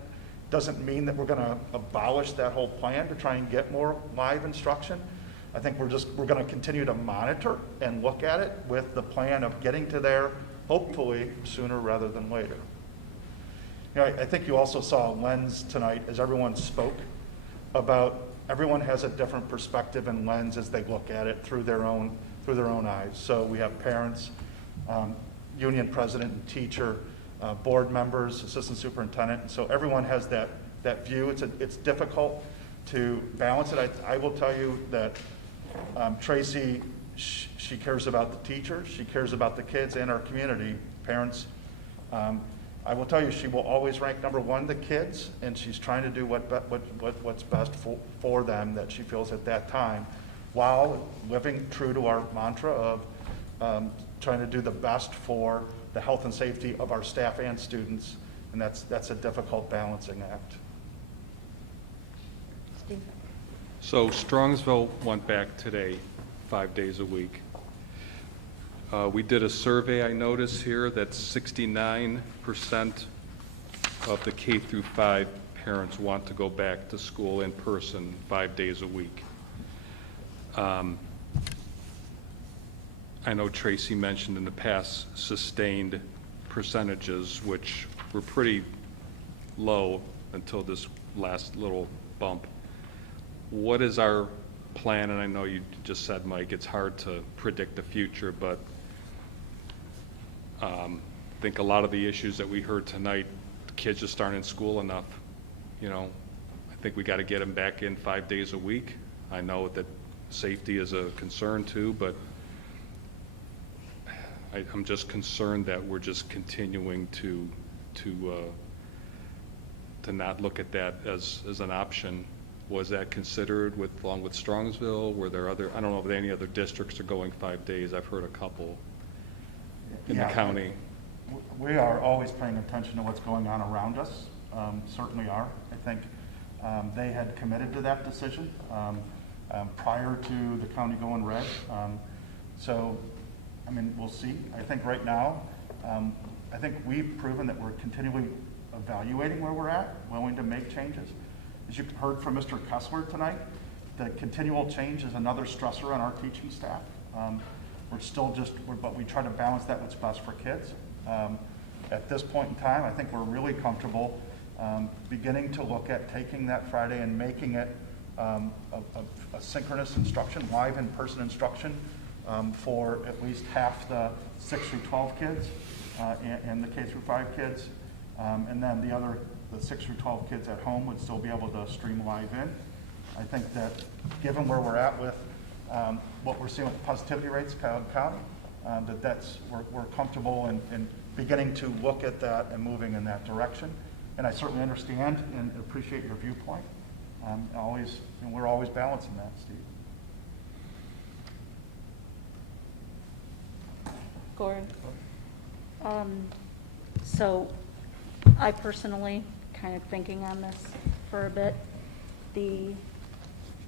doesn't mean that we're going to abolish that whole plan to try and get more live instruction. I think we're going to continue to monitor and look at it with the plan of getting to there, hopefully sooner rather than later. I think you also saw a lens tonight as everyone spoke about everyone has a different perspective and lens as they look at it through their own eyes. So we have parents, union president and teacher, board members, assistant superintendent. And so everyone has that view. It's difficult to balance it. I will tell you that Tracy, she cares about the teachers, she cares about the kids and our community, parents. I will tell you, she will always rank number 1 the kids, and she's trying to do what's best for them that she feels at that time. while living true to our mantra of trying to do the best for the health and safety of our staff and students, and that's a difficult balancing act. Steve? So Strongsville went back today, 5 days a week. We did a survey, I notice here, that 69% of the K through 5 parents want to go back to school in person 5 days a week. I know Tracy mentioned in the past sustained percentages, which were pretty low until this last little bump. What is our plan? And I know you just said, Mike, it's hard to predict the future, but I think a lot of the issues that we heard tonight, the kids just aren't in school enough. You know, I think we got to get them back in 5 days a week. I know that safety is a concern too, but I'm just concerned that we're just continuing to not look at that as an option. Was that considered along with Strongsville? Were there other, I don't know if any other districts are going 5 days. I've heard a couple in the county. We are always paying attention to what's going on around us, certainly are. I think they had committed to that decision prior to the county going red. So, I mean, we'll see. I think right now, I think we've proven that we're continually evaluating where we're at, willing to make changes. As you heard from Mr. Kessler tonight, the continual change is another stressor on our teaching staff. We're still but we try to balance that what's best for kids. At this point in time, I think we're really comfortable beginning to look at taking that Friday and making it a synchronous instruction, live in-person instruction for at least half the 6 through 12 kids and the K through 5 kids. And then the 6 through 12 kids at home would still be able to stream live in. I think that given where we're at with what we're seeing with the positivity rates in Cuyahoga County, we're comfortable in beginning to look at that and moving in that direction. And I certainly understand and appreciate your viewpoint. We're always balancing that, Steve. Gordon? So I personally, kind of thinking on this for a bit, the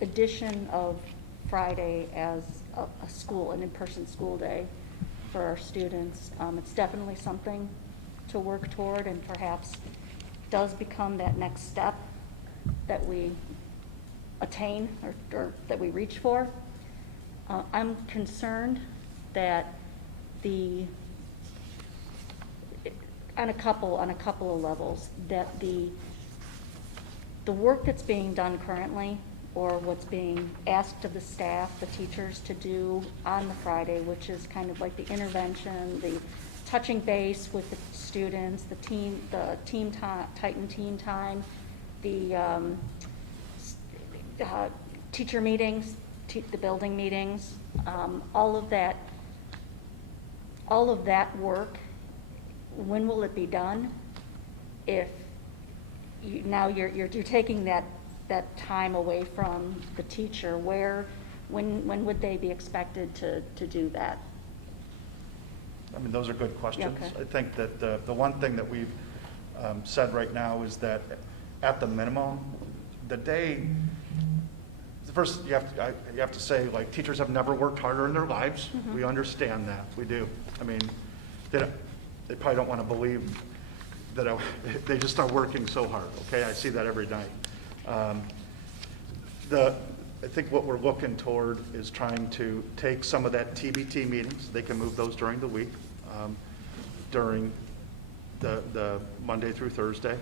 addition of Friday as a school, an in-person school day for our students, it's definitely something to work toward and perhaps does become that next step that we attain or that we reach for. I'm concerned that on a couple of levels, that the work that's being done currently, or what's being asked of the staff, the teachers to do on the Friday, which is kind of like the intervention, the touching base with the students, the Titan team time, the teacher meetings, the building meetings, all of that work. When will it be done? If you're taking that time away from the teacher, when would they be expected to do that? I mean, those are good questions. Yeah, okay. I think that the one thing that we've said right now is that at the minimum, first you have to say, like, teachers have never worked harder in their lives. Mm-hmm. We understand that. We do. I mean, they probably don't want to believe that they just are working so hard. Okay, I see that every night. I think what we're looking toward is trying to take some of that TBT meetings. They can move those during the week, during the Monday through Thursday.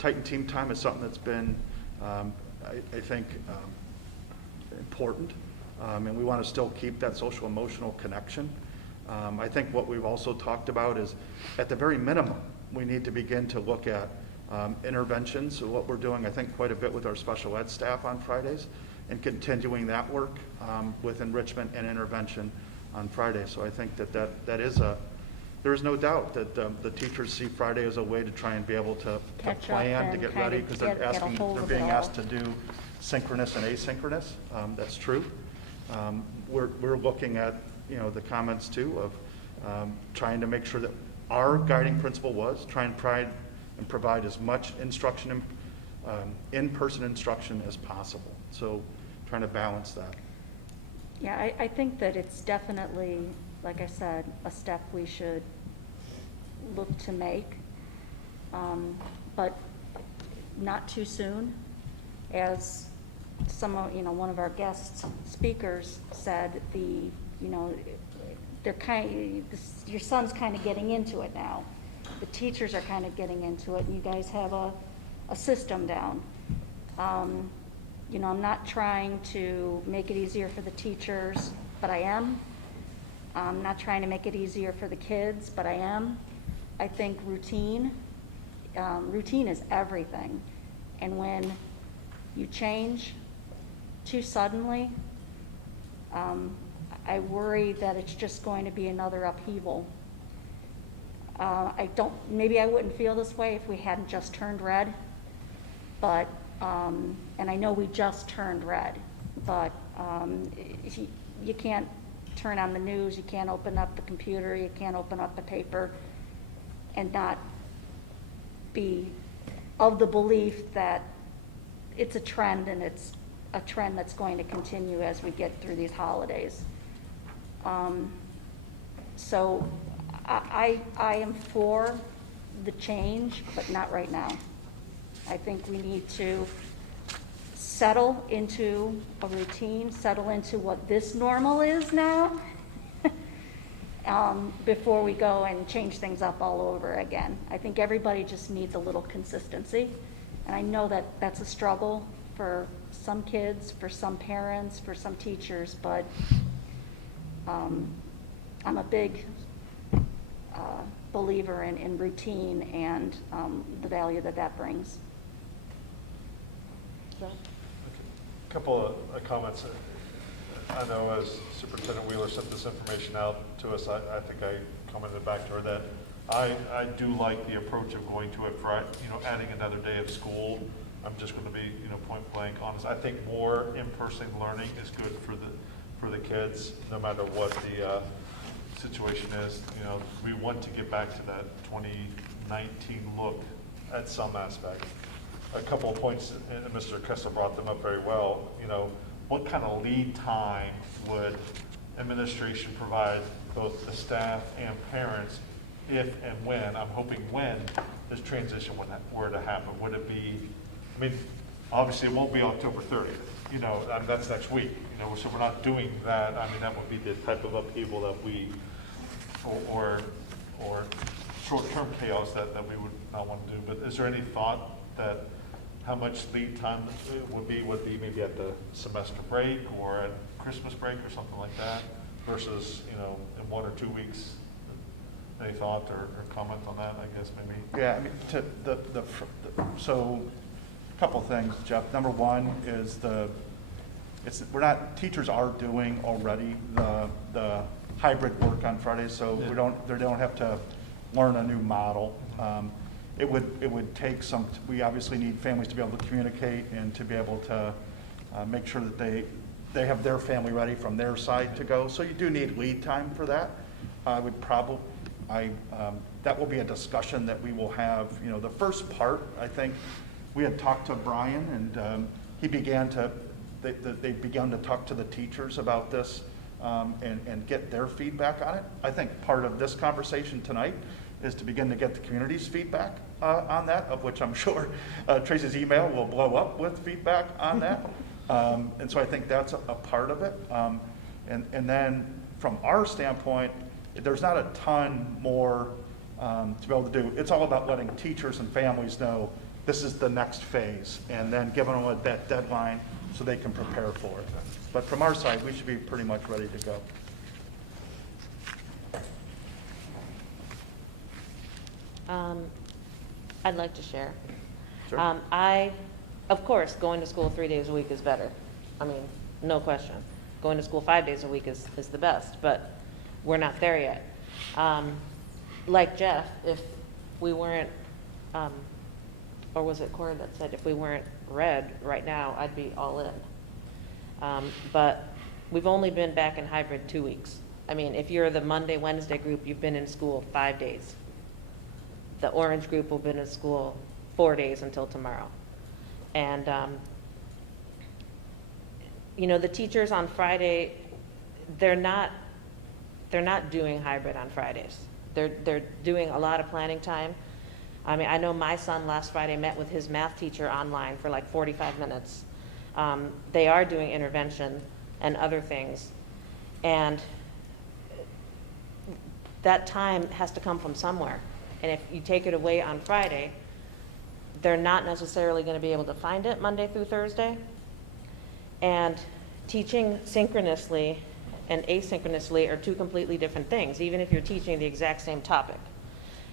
Titan team time is something that's been, I think, important, and we want to still keep that social emotional connection. I think what we've also talked about is, at the very minimum, we need to begin to look at interventions. So what we're doing, I think, quite a bit with our special ed staff on Fridays, and continuing that work with enrichment and intervention on Fridays. So I think that is there is no doubt that the teachers see Friday as a way to try and be able to Catch up plan, to and get kind ready, of because they're get a hold they're of it being all. asked to do synchronous and asynchronous. That's true. We're looking at, the comments too of trying to make sure that our guiding principle was try and provide as much instruction, in-person instruction as possible. So trying to balance that. Yeah, I think that it's definitely, like I said, a step we should look to make, but not too soon. As one of our guest speakers said, your son's kind of getting into it now. The teachers are kind of getting into it, and you guys have a system down. I'm not trying to make it easier for the teachers, but I am. I'm not trying to make it easier for the kids, but I am. I think routine is everything. And when you change too suddenly, I worry that it's just going to be another upheaval. Maybe I wouldn't feel this way if we hadn't just turned red, but, and I know we just turned red, but you can't turn on the news, you can't open up the computer, you can't open up the paper and not be of the belief that it's a trend, and it's a trend that's going to continue as we get through these holidays. So I am for the change, but not right now. I think we need to settle into a routine, settle into what this normal is now, before we go and change things up all over again. I think everybody just needs a little consistency. And I know that that's a struggle for some kids, for some parents, for some teachers, but I'm a big believer in routine and the value that brings. Couple of comments. I know as Superintendent Wheeler sent this information out to us, I think I commented back to her that I do like the approach of going to it for, adding another day of school. I'm just going to be, point blank honest. I think more in-person learning is good for the kids, no matter what the situation is. We want to get back to that 2019 look at some aspect. A couple of points, and Mr. Kessler brought them up very well. What kind of lead time would administration provide both the staff and parents if and when, I'm hoping when, this transition were to happen? Would it be, obviously it won't be October 30th, that's next week, so we're not doing that. That would be the type of upheaval that we, or short-term chaos that we would not want to do. But is there any thought that how much lead time would be maybe at the semester break or at Christmas break or something like that versus, in 1 or 2 weeks? Any thought or comment on that, I guess, maybe? Yeah, so a couple things, Jeff. Number one is teachers are doing already the hybrid work on Fridays, so they don't have to learn a new model. It would take we obviously need families to be able to communicate and to be able to make sure that they have their family ready from their side to go. So you do need lead time for that. That will be a discussion that we will have. The first part, I think, we had talked to Brian, and they began to talk to the teachers about this and get their feedback on it. I think part of this conversation tonight is to begin to get the community's feedback on that, of which I'm sure Tracy's email will blow up with feedback on that. And so I think that's a part of it. And then from our standpoint, there's not a ton more to be able to do. It's all about letting teachers and families know this is the next phase, and then giving them that deadline so they can prepare for it. But from our side, we should be pretty much ready to go. I'd like to share. Sure. Of course, going to school 3 days a week is better. No question. Going to school 5 days a week is the best, but we're not there yet. like Jeff, if we weren't, or was it Cora that said if we weren't red right now, I'd be all in. But we've only been back in hybrid 2 weeks. I mean, if you're the Monday, Wednesday group, you've been in school 5 days. The orange group will be in school 4 days until tomorrow. And, you know, the teachers on Friday, they're not doing hybrid on Fridays. They're doing a lot of planning time. I mean, I know my son last Friday met with his math teacher online for like 45 minutes. They are doing intervention and other things. And that time has to come from somewhere. And if you take it away on Friday, they're not necessarily going to be able to find it Monday through Thursday. And teaching synchronously and asynchronously are two completely different things, even if you're teaching the exact same topic.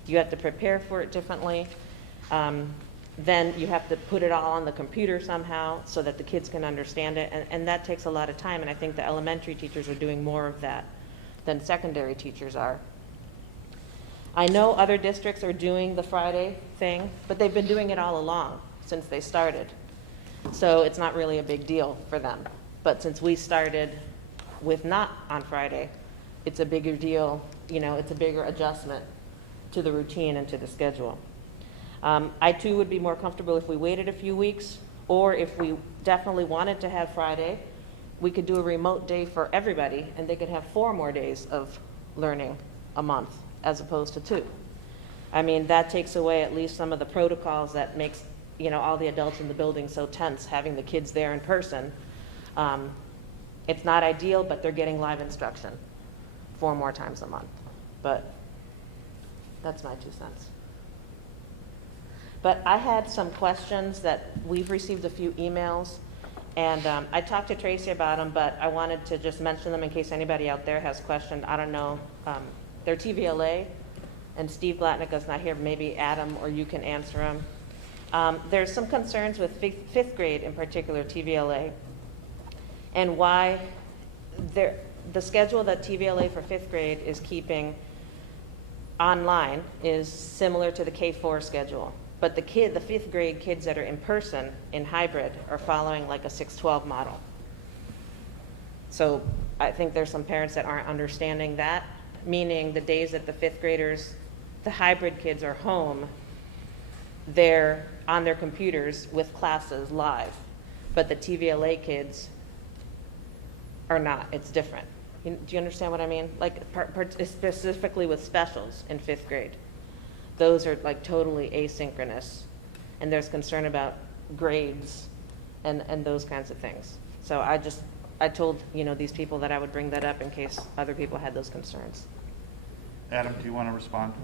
You have to prepare for it differently. Then you have to put it all on the computer somehow so that the kids can understand it. And that takes a lot of time. And I think the elementary teachers are doing more of that than secondary teachers are. I know other districts are doing the Friday thing, but they've been doing it all along since they started. So it's not really a big deal for them. But since we started with not on Friday, it's a bigger deal, you know, it's a bigger adjustment to the routine and to the schedule. I too would be more comfortable if we waited a few weeks, or if we definitely wanted to have Friday, we could do a remote day for everybody and they could have 4 more days of learning a month as opposed to 2. I mean, that takes away at least some of the protocols that makes, you know, all the adults in the building so tense, having the kids there in person. It's not ideal, but they're getting live instruction 4 more times a month. But that's my 2 cents. But I had some questions that we've received a few emails, and I talked to Tracy about them, but I wanted to just mention them in case anybody out there has questions. I don't know. They're TVLA, and Steve Blatnick is not here. Maybe Adam or you can answer them. There's some concerns with fifth grade, in particular TVLA, and why the schedule that TVLA for 5th grade is keeping online is similar to the K-4 schedule. But the 5th grade kids that are in person in hybrid are following like a 6-12 model. So I think there's some parents that aren't understanding that, meaning the days that the 5th graders, the hybrid kids are home, they're on their computers with classes live. But the TVLA kids are not. It's different. Do you understand what I mean? Like specifically with specials in 5th grade. Those are like totally asynchronous, and there's concern about grades and those kinds of things. So I told, you know, these people that I would bring that up in case other people had those concerns. Adam, do you want to respond to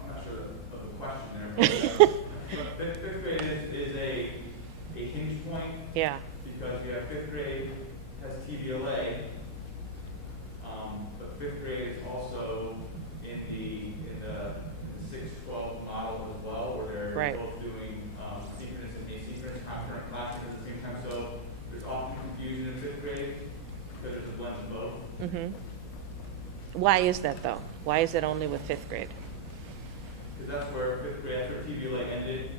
I'm not sure of the question there, but 5th grade is a hinge point. Yeah. Because you have 5th grade has TVLA, but 5th grade is also in the 6-12 model as well, where they're Right. both doing synchronous and asynchronous concurrent classes at the same time. So there's often confusion in 5th grade because there's a blend of both. Mm-hmm. Why is that though? Why is it only with 5th grade? Because that's where 5th grade, after TVLA ended,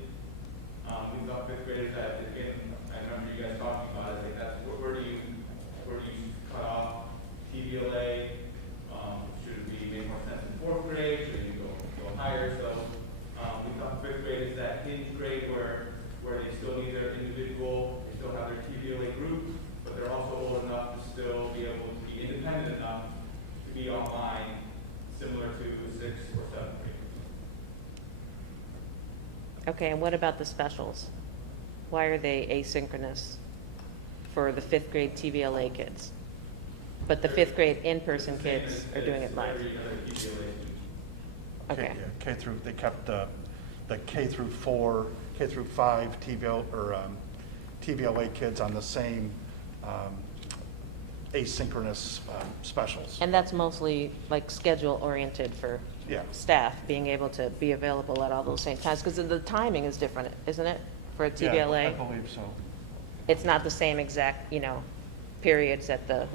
we thought 5th graders that, I remember you guys talking about it, like that's, where do you cut off TVLA? Should it be make more sense in 4th grade? Should you go higher? So we thought 5th grade is that hinge grade where they still need their individual, they still have their TVLA group, but they're also old enough to still be able to be independent enough to be online, similar to 6th or 7th grade. Okay, and what about the specials? Why are they asynchronous for the 5th grade TVLA kids? But the 5th grade in-person kids are doing it live. Okay. K through, they kept the K through 4, K through 5 TVLA kids on the same asynchronous specials. And that's mostly like schedule oriented for Yeah. staff being able to be available at all those same times, because the timing is different, isn't it, for a TVLA? Yeah, I believe so. It's not the same exact, you know, periods that the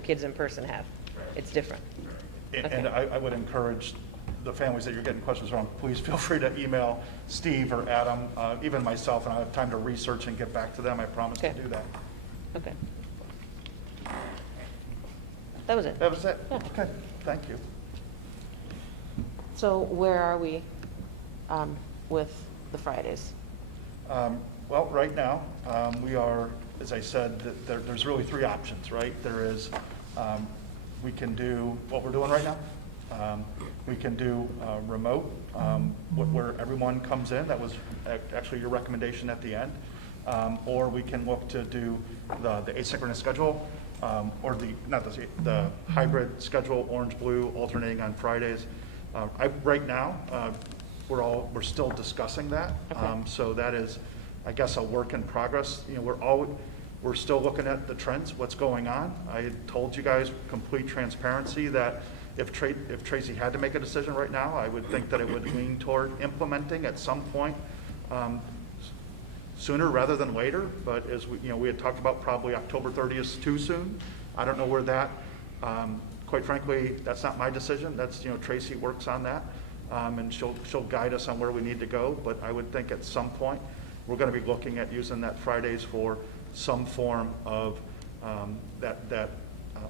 kids in person have. It's different. And Okay. I would encourage the families that you're getting questions from, please feel free to email Steve or Adam, even myself, and I'll have time to research and get back to them. I promise to Okay. do that. Okay. That was it. That was it? Yeah. Okay, thank you. So where are we with the Fridays? Well, right now, we are, as I said, there's really three options, right? There is, we can do what we're doing right now. We can do remote, where everyone comes in. That was actually your recommendation at the end. Or we can look to do the asynchronous schedule, or the hybrid schedule, orange-blue, alternating on Fridays. Right now, we're still discussing that. Okay. So that is, I guess, a work in progress. You know, we're still looking at the trends, what's going on. I told you guys, complete transparency, that if Tracy had to make a decision right now, I would think that it would lean toward implementing at some point, sooner rather than later. But as we had talked about, probably October 30th is too soon. I don't know where that, quite frankly, that's not my decision. That's, Tracy works on that, and she'll guide us on where we need to go. But I would think at some point, we're going to be looking at using that Fridays for some form of that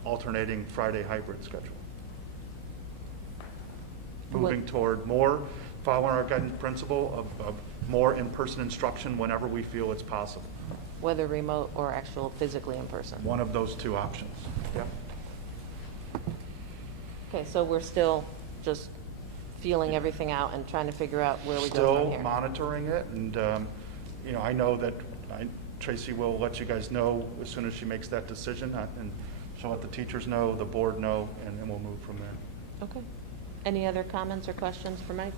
alternating Friday hybrid schedule. Moving toward more, following our guidance principle of more in-person instruction whenever we feel it's possible. Whether remote or actual physically in person? One of those two options. Yeah. Okay, so we're still just feeling everything out and trying to figure out where we go from Still here? monitoring it, and I know that Tracy will let you guys know as soon as she makes that decision, and she'll let the teachers know, the board know, and then we'll move from there. Okay. Any other comments or questions for Mike?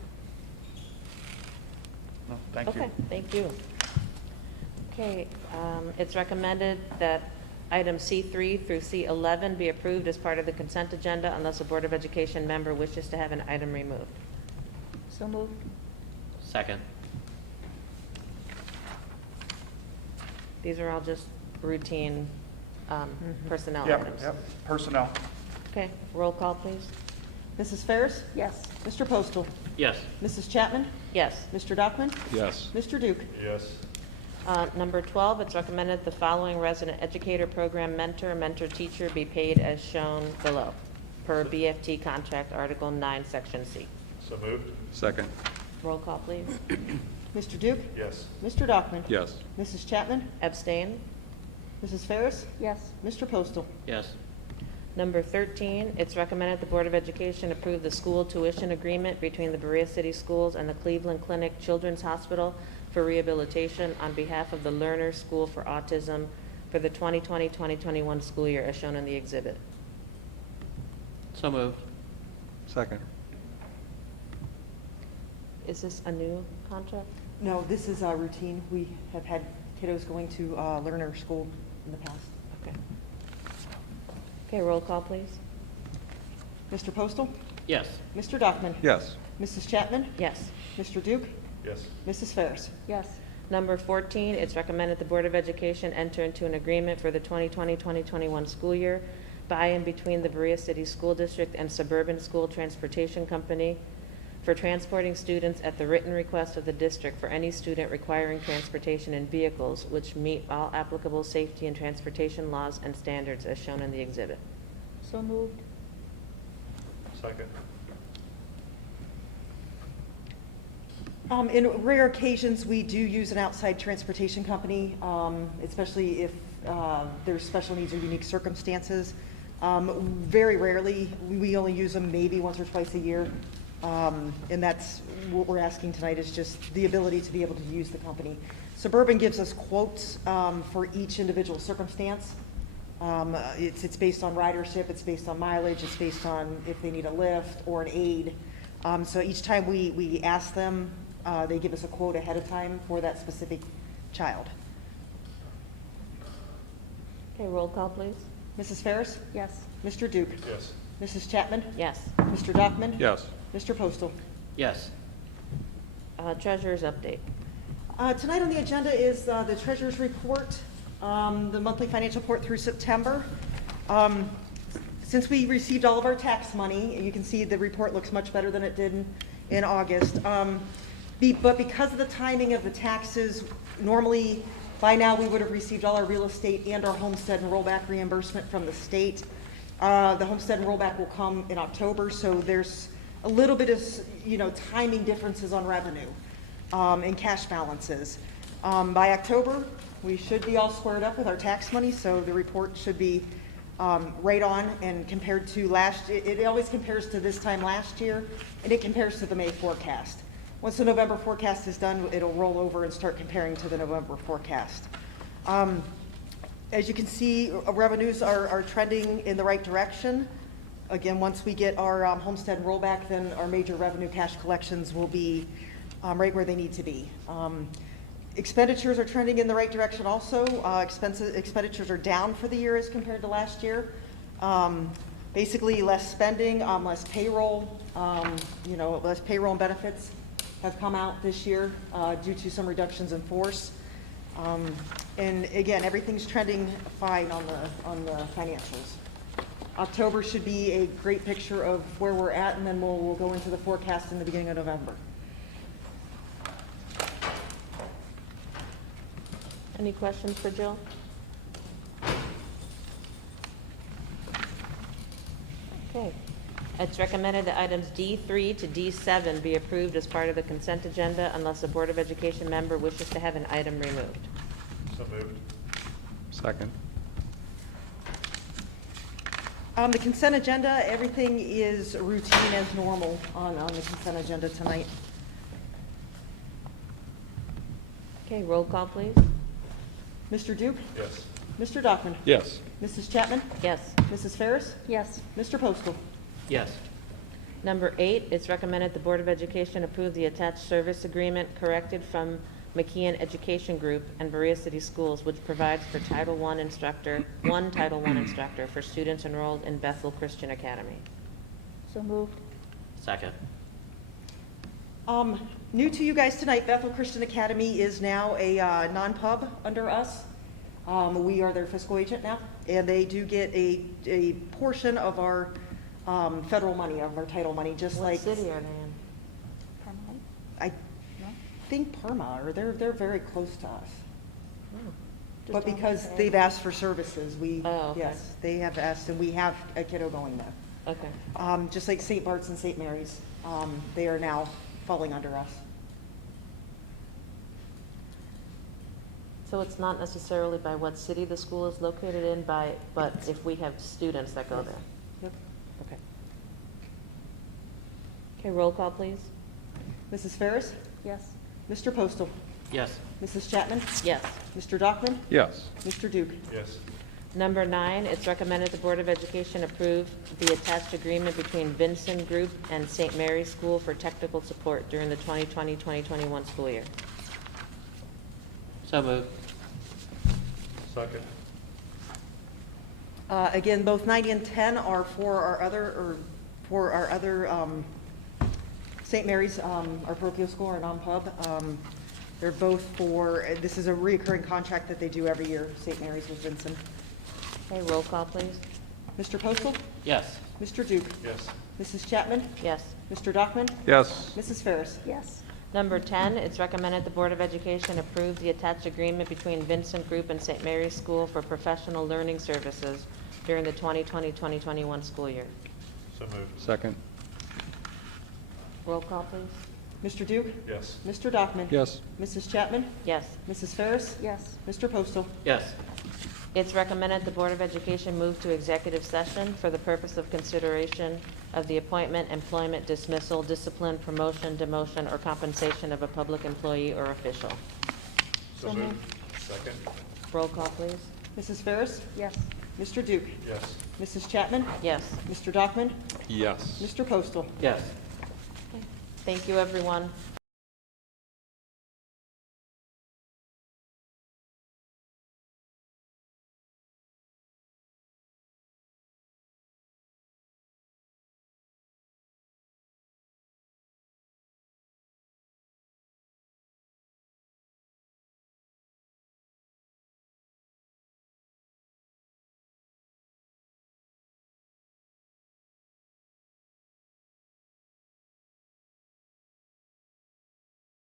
No, thank you. Okay, thank you. Okay, it's recommended that items C3 through C11 be approved as part of the consent agenda unless a Board of Education member wishes to have an item removed. So moved. Second. These are all just routine personnel Yep, items. yep, personnel. Okay, roll call, please. Mrs. Ferris? Yes. Mr. Postal? Yes. Mrs. Chapman? Yes. Mr. Dockman? Yes. Mr. Duke? Yes. Number 12, it's recommended the following resident educator program mentor teacher be paid as shown below, per BFT contract Article 9, Section C. So moved? Second. Roll call, please. Mr. Duke? Yes. Mr. Dockman? Yes. Mrs. Chapman? Abstain. Mrs. Ferris? Yes. Mr. Postal? Yes. Number 13, it's recommended the Board of Education approve the school tuition agreement between the Berea City Schools and the Cleveland Clinic Children's Hospital for rehabilitation on behalf of the Lerner School for Autism for the 2020-2021 school year as shown in the exhibit. So moved. Second. Is this a new contract? No, this is routine. We have had kiddos going to learner school in the past. Okay. Okay, roll call, please. Mr. Postal? Yes. Mr. Dockman? Yes. Mrs. Chapman? Yes. Mr. Duke? Yes. Mrs. Ferris? Yes. Number 14, it's recommended the Board of Education enter into an agreement for the 2020-2021 school year by and between the Berea City School District and Suburban School Transportation Company for transporting students at the written request of the district for any student requiring transportation in vehicles which meet all applicable safety and transportation laws and standards as shown in the exhibit. So moved. Second? In rare occasions, we do use an outside transportation company, especially if there's special needs or unique circumstances. Very rarely, we only use them maybe once or twice a year. And that's what we're asking tonight, is just the ability to be able to use the company. Suburban gives us quotes for each individual circumstance. It's based on ridership, it's based on mileage, it's based on if they need a lift or an aid. So each time we ask them, they give us a quote ahead of time for that specific child. Okay, roll call, please. Mrs. Ferris? Yes. Mr. Duke? Yes. Mrs. Chapman? Yes. Mr. Dockman? Yes. Mr. Postal? Yes. Treasurer's update. Tonight on the agenda is the treasurer's report, the monthly financial report through September. Since we received all of our tax money, you can see the report looks much better than it did in August. But because of the timing of the taxes, normally by now we would have received all our real estate and our homestead and rollback reimbursement from the state. The homestead and rollback will come in October, so there's a little bit of, timing differences on revenue and cash balances. By October, we should be all squared up with our tax money, so the report should be right on, and compared to it always compares to this time last year, and it compares to the May forecast. Once the November forecast is done, it'll roll over and start comparing to the November forecast. As you can see, revenues are trending in the right direction. Again, once we get our homestead rollback, then our major revenue cash collections will be right where they need to be. Expenditures are trending in the right direction also. Expenditures are down for the year as compared to last year. Basically, less spending, less payroll, less payroll and benefits have come out this year due to some reductions in force. And again, everything's trending fine on the financials. October should be a great picture of where we're at, and then we'll go into the forecast in the beginning of November. Any questions for Jill? Okay. It's recommended that items D3 to D7 be approved as part of the consent agenda unless a Board of Education member wishes to have an item removed. So moved. Second. The consent agenda, everything is routine as normal on the consent agenda tonight. Okay, roll call, please. Mr. Duke? Yes. Mr. Dockman? Yes. Mrs. Chapman? Yes. Mrs. Ferris? Yes. Mr. Postal? Yes. Number 8, it's recommended the Board of Education approve the attached service agreement corrected from McKeon Education Group and Berea City Schools, which provides for one Title I instructor for students enrolled in Bethel Christian Academy. So moved. Second. New to you guys tonight, Bethel Christian Academy is now a non-pub under us. We are their fiscal agent now, and they do get a portion of our federal money, of our title money, just What like. city are they in? I think Parma, or they're very close to us. But because they've asked for services, Oh, okay. yes, they have asked, and we have a kiddo going there. Okay. Just like St. Bart's and St. Mary's, they are now falling under us. So it's not necessarily by what city the school is located in, but if we have students that go there? Yep. Okay. Okay, roll call, please. Mrs. Ferris? Yes. Mr. Postal? Yes. Mrs. Chapman? Yes. Mr. Dockman? Yes. Mr. Duke? Yes. Number 9, it's recommended the Board of Education approve the attached agreement between Vincent Group and St. Mary's School for technical support during the 2020-2021 school year. So moved. Second. Again, both 9 and 10 are for our other St. Mary's, our parochial school, our non-pub. They're both this is a reoccurring contract that they do every year, St. Mary's with Vincent. Okay, roll call, please. Mr. Postal? Yes. Mr. Duke? Yes. Mrs. Chapman? Yes. Mr. Dockman? Yes. Mrs. Ferris? Yes. Number 10, it's recommended the Board of Education approve the attached agreement between Vincent Group and St. Mary's School for professional learning services during the 2020-2021 school year. So moved. Second. Roll call, please. Mr. Duke? Yes. Mr. Dockman? Yes. Mrs. Chapman? Yes. Mrs. Ferris? Yes. Mr. Postal? Yes. It's recommended the Board of Education move to executive session for the purpose of consideration of the appointment, employment, dismissal, discipline, promotion, demotion, or compensation of a public employee or official. So moved. Second. Roll call, please. Mrs. Ferris? Yes. Mr. Duke? Yes. Mrs. Chapman? Yes. Mr. Dockman? Yes. Mr. Postal? Yes. Thank you, everyone.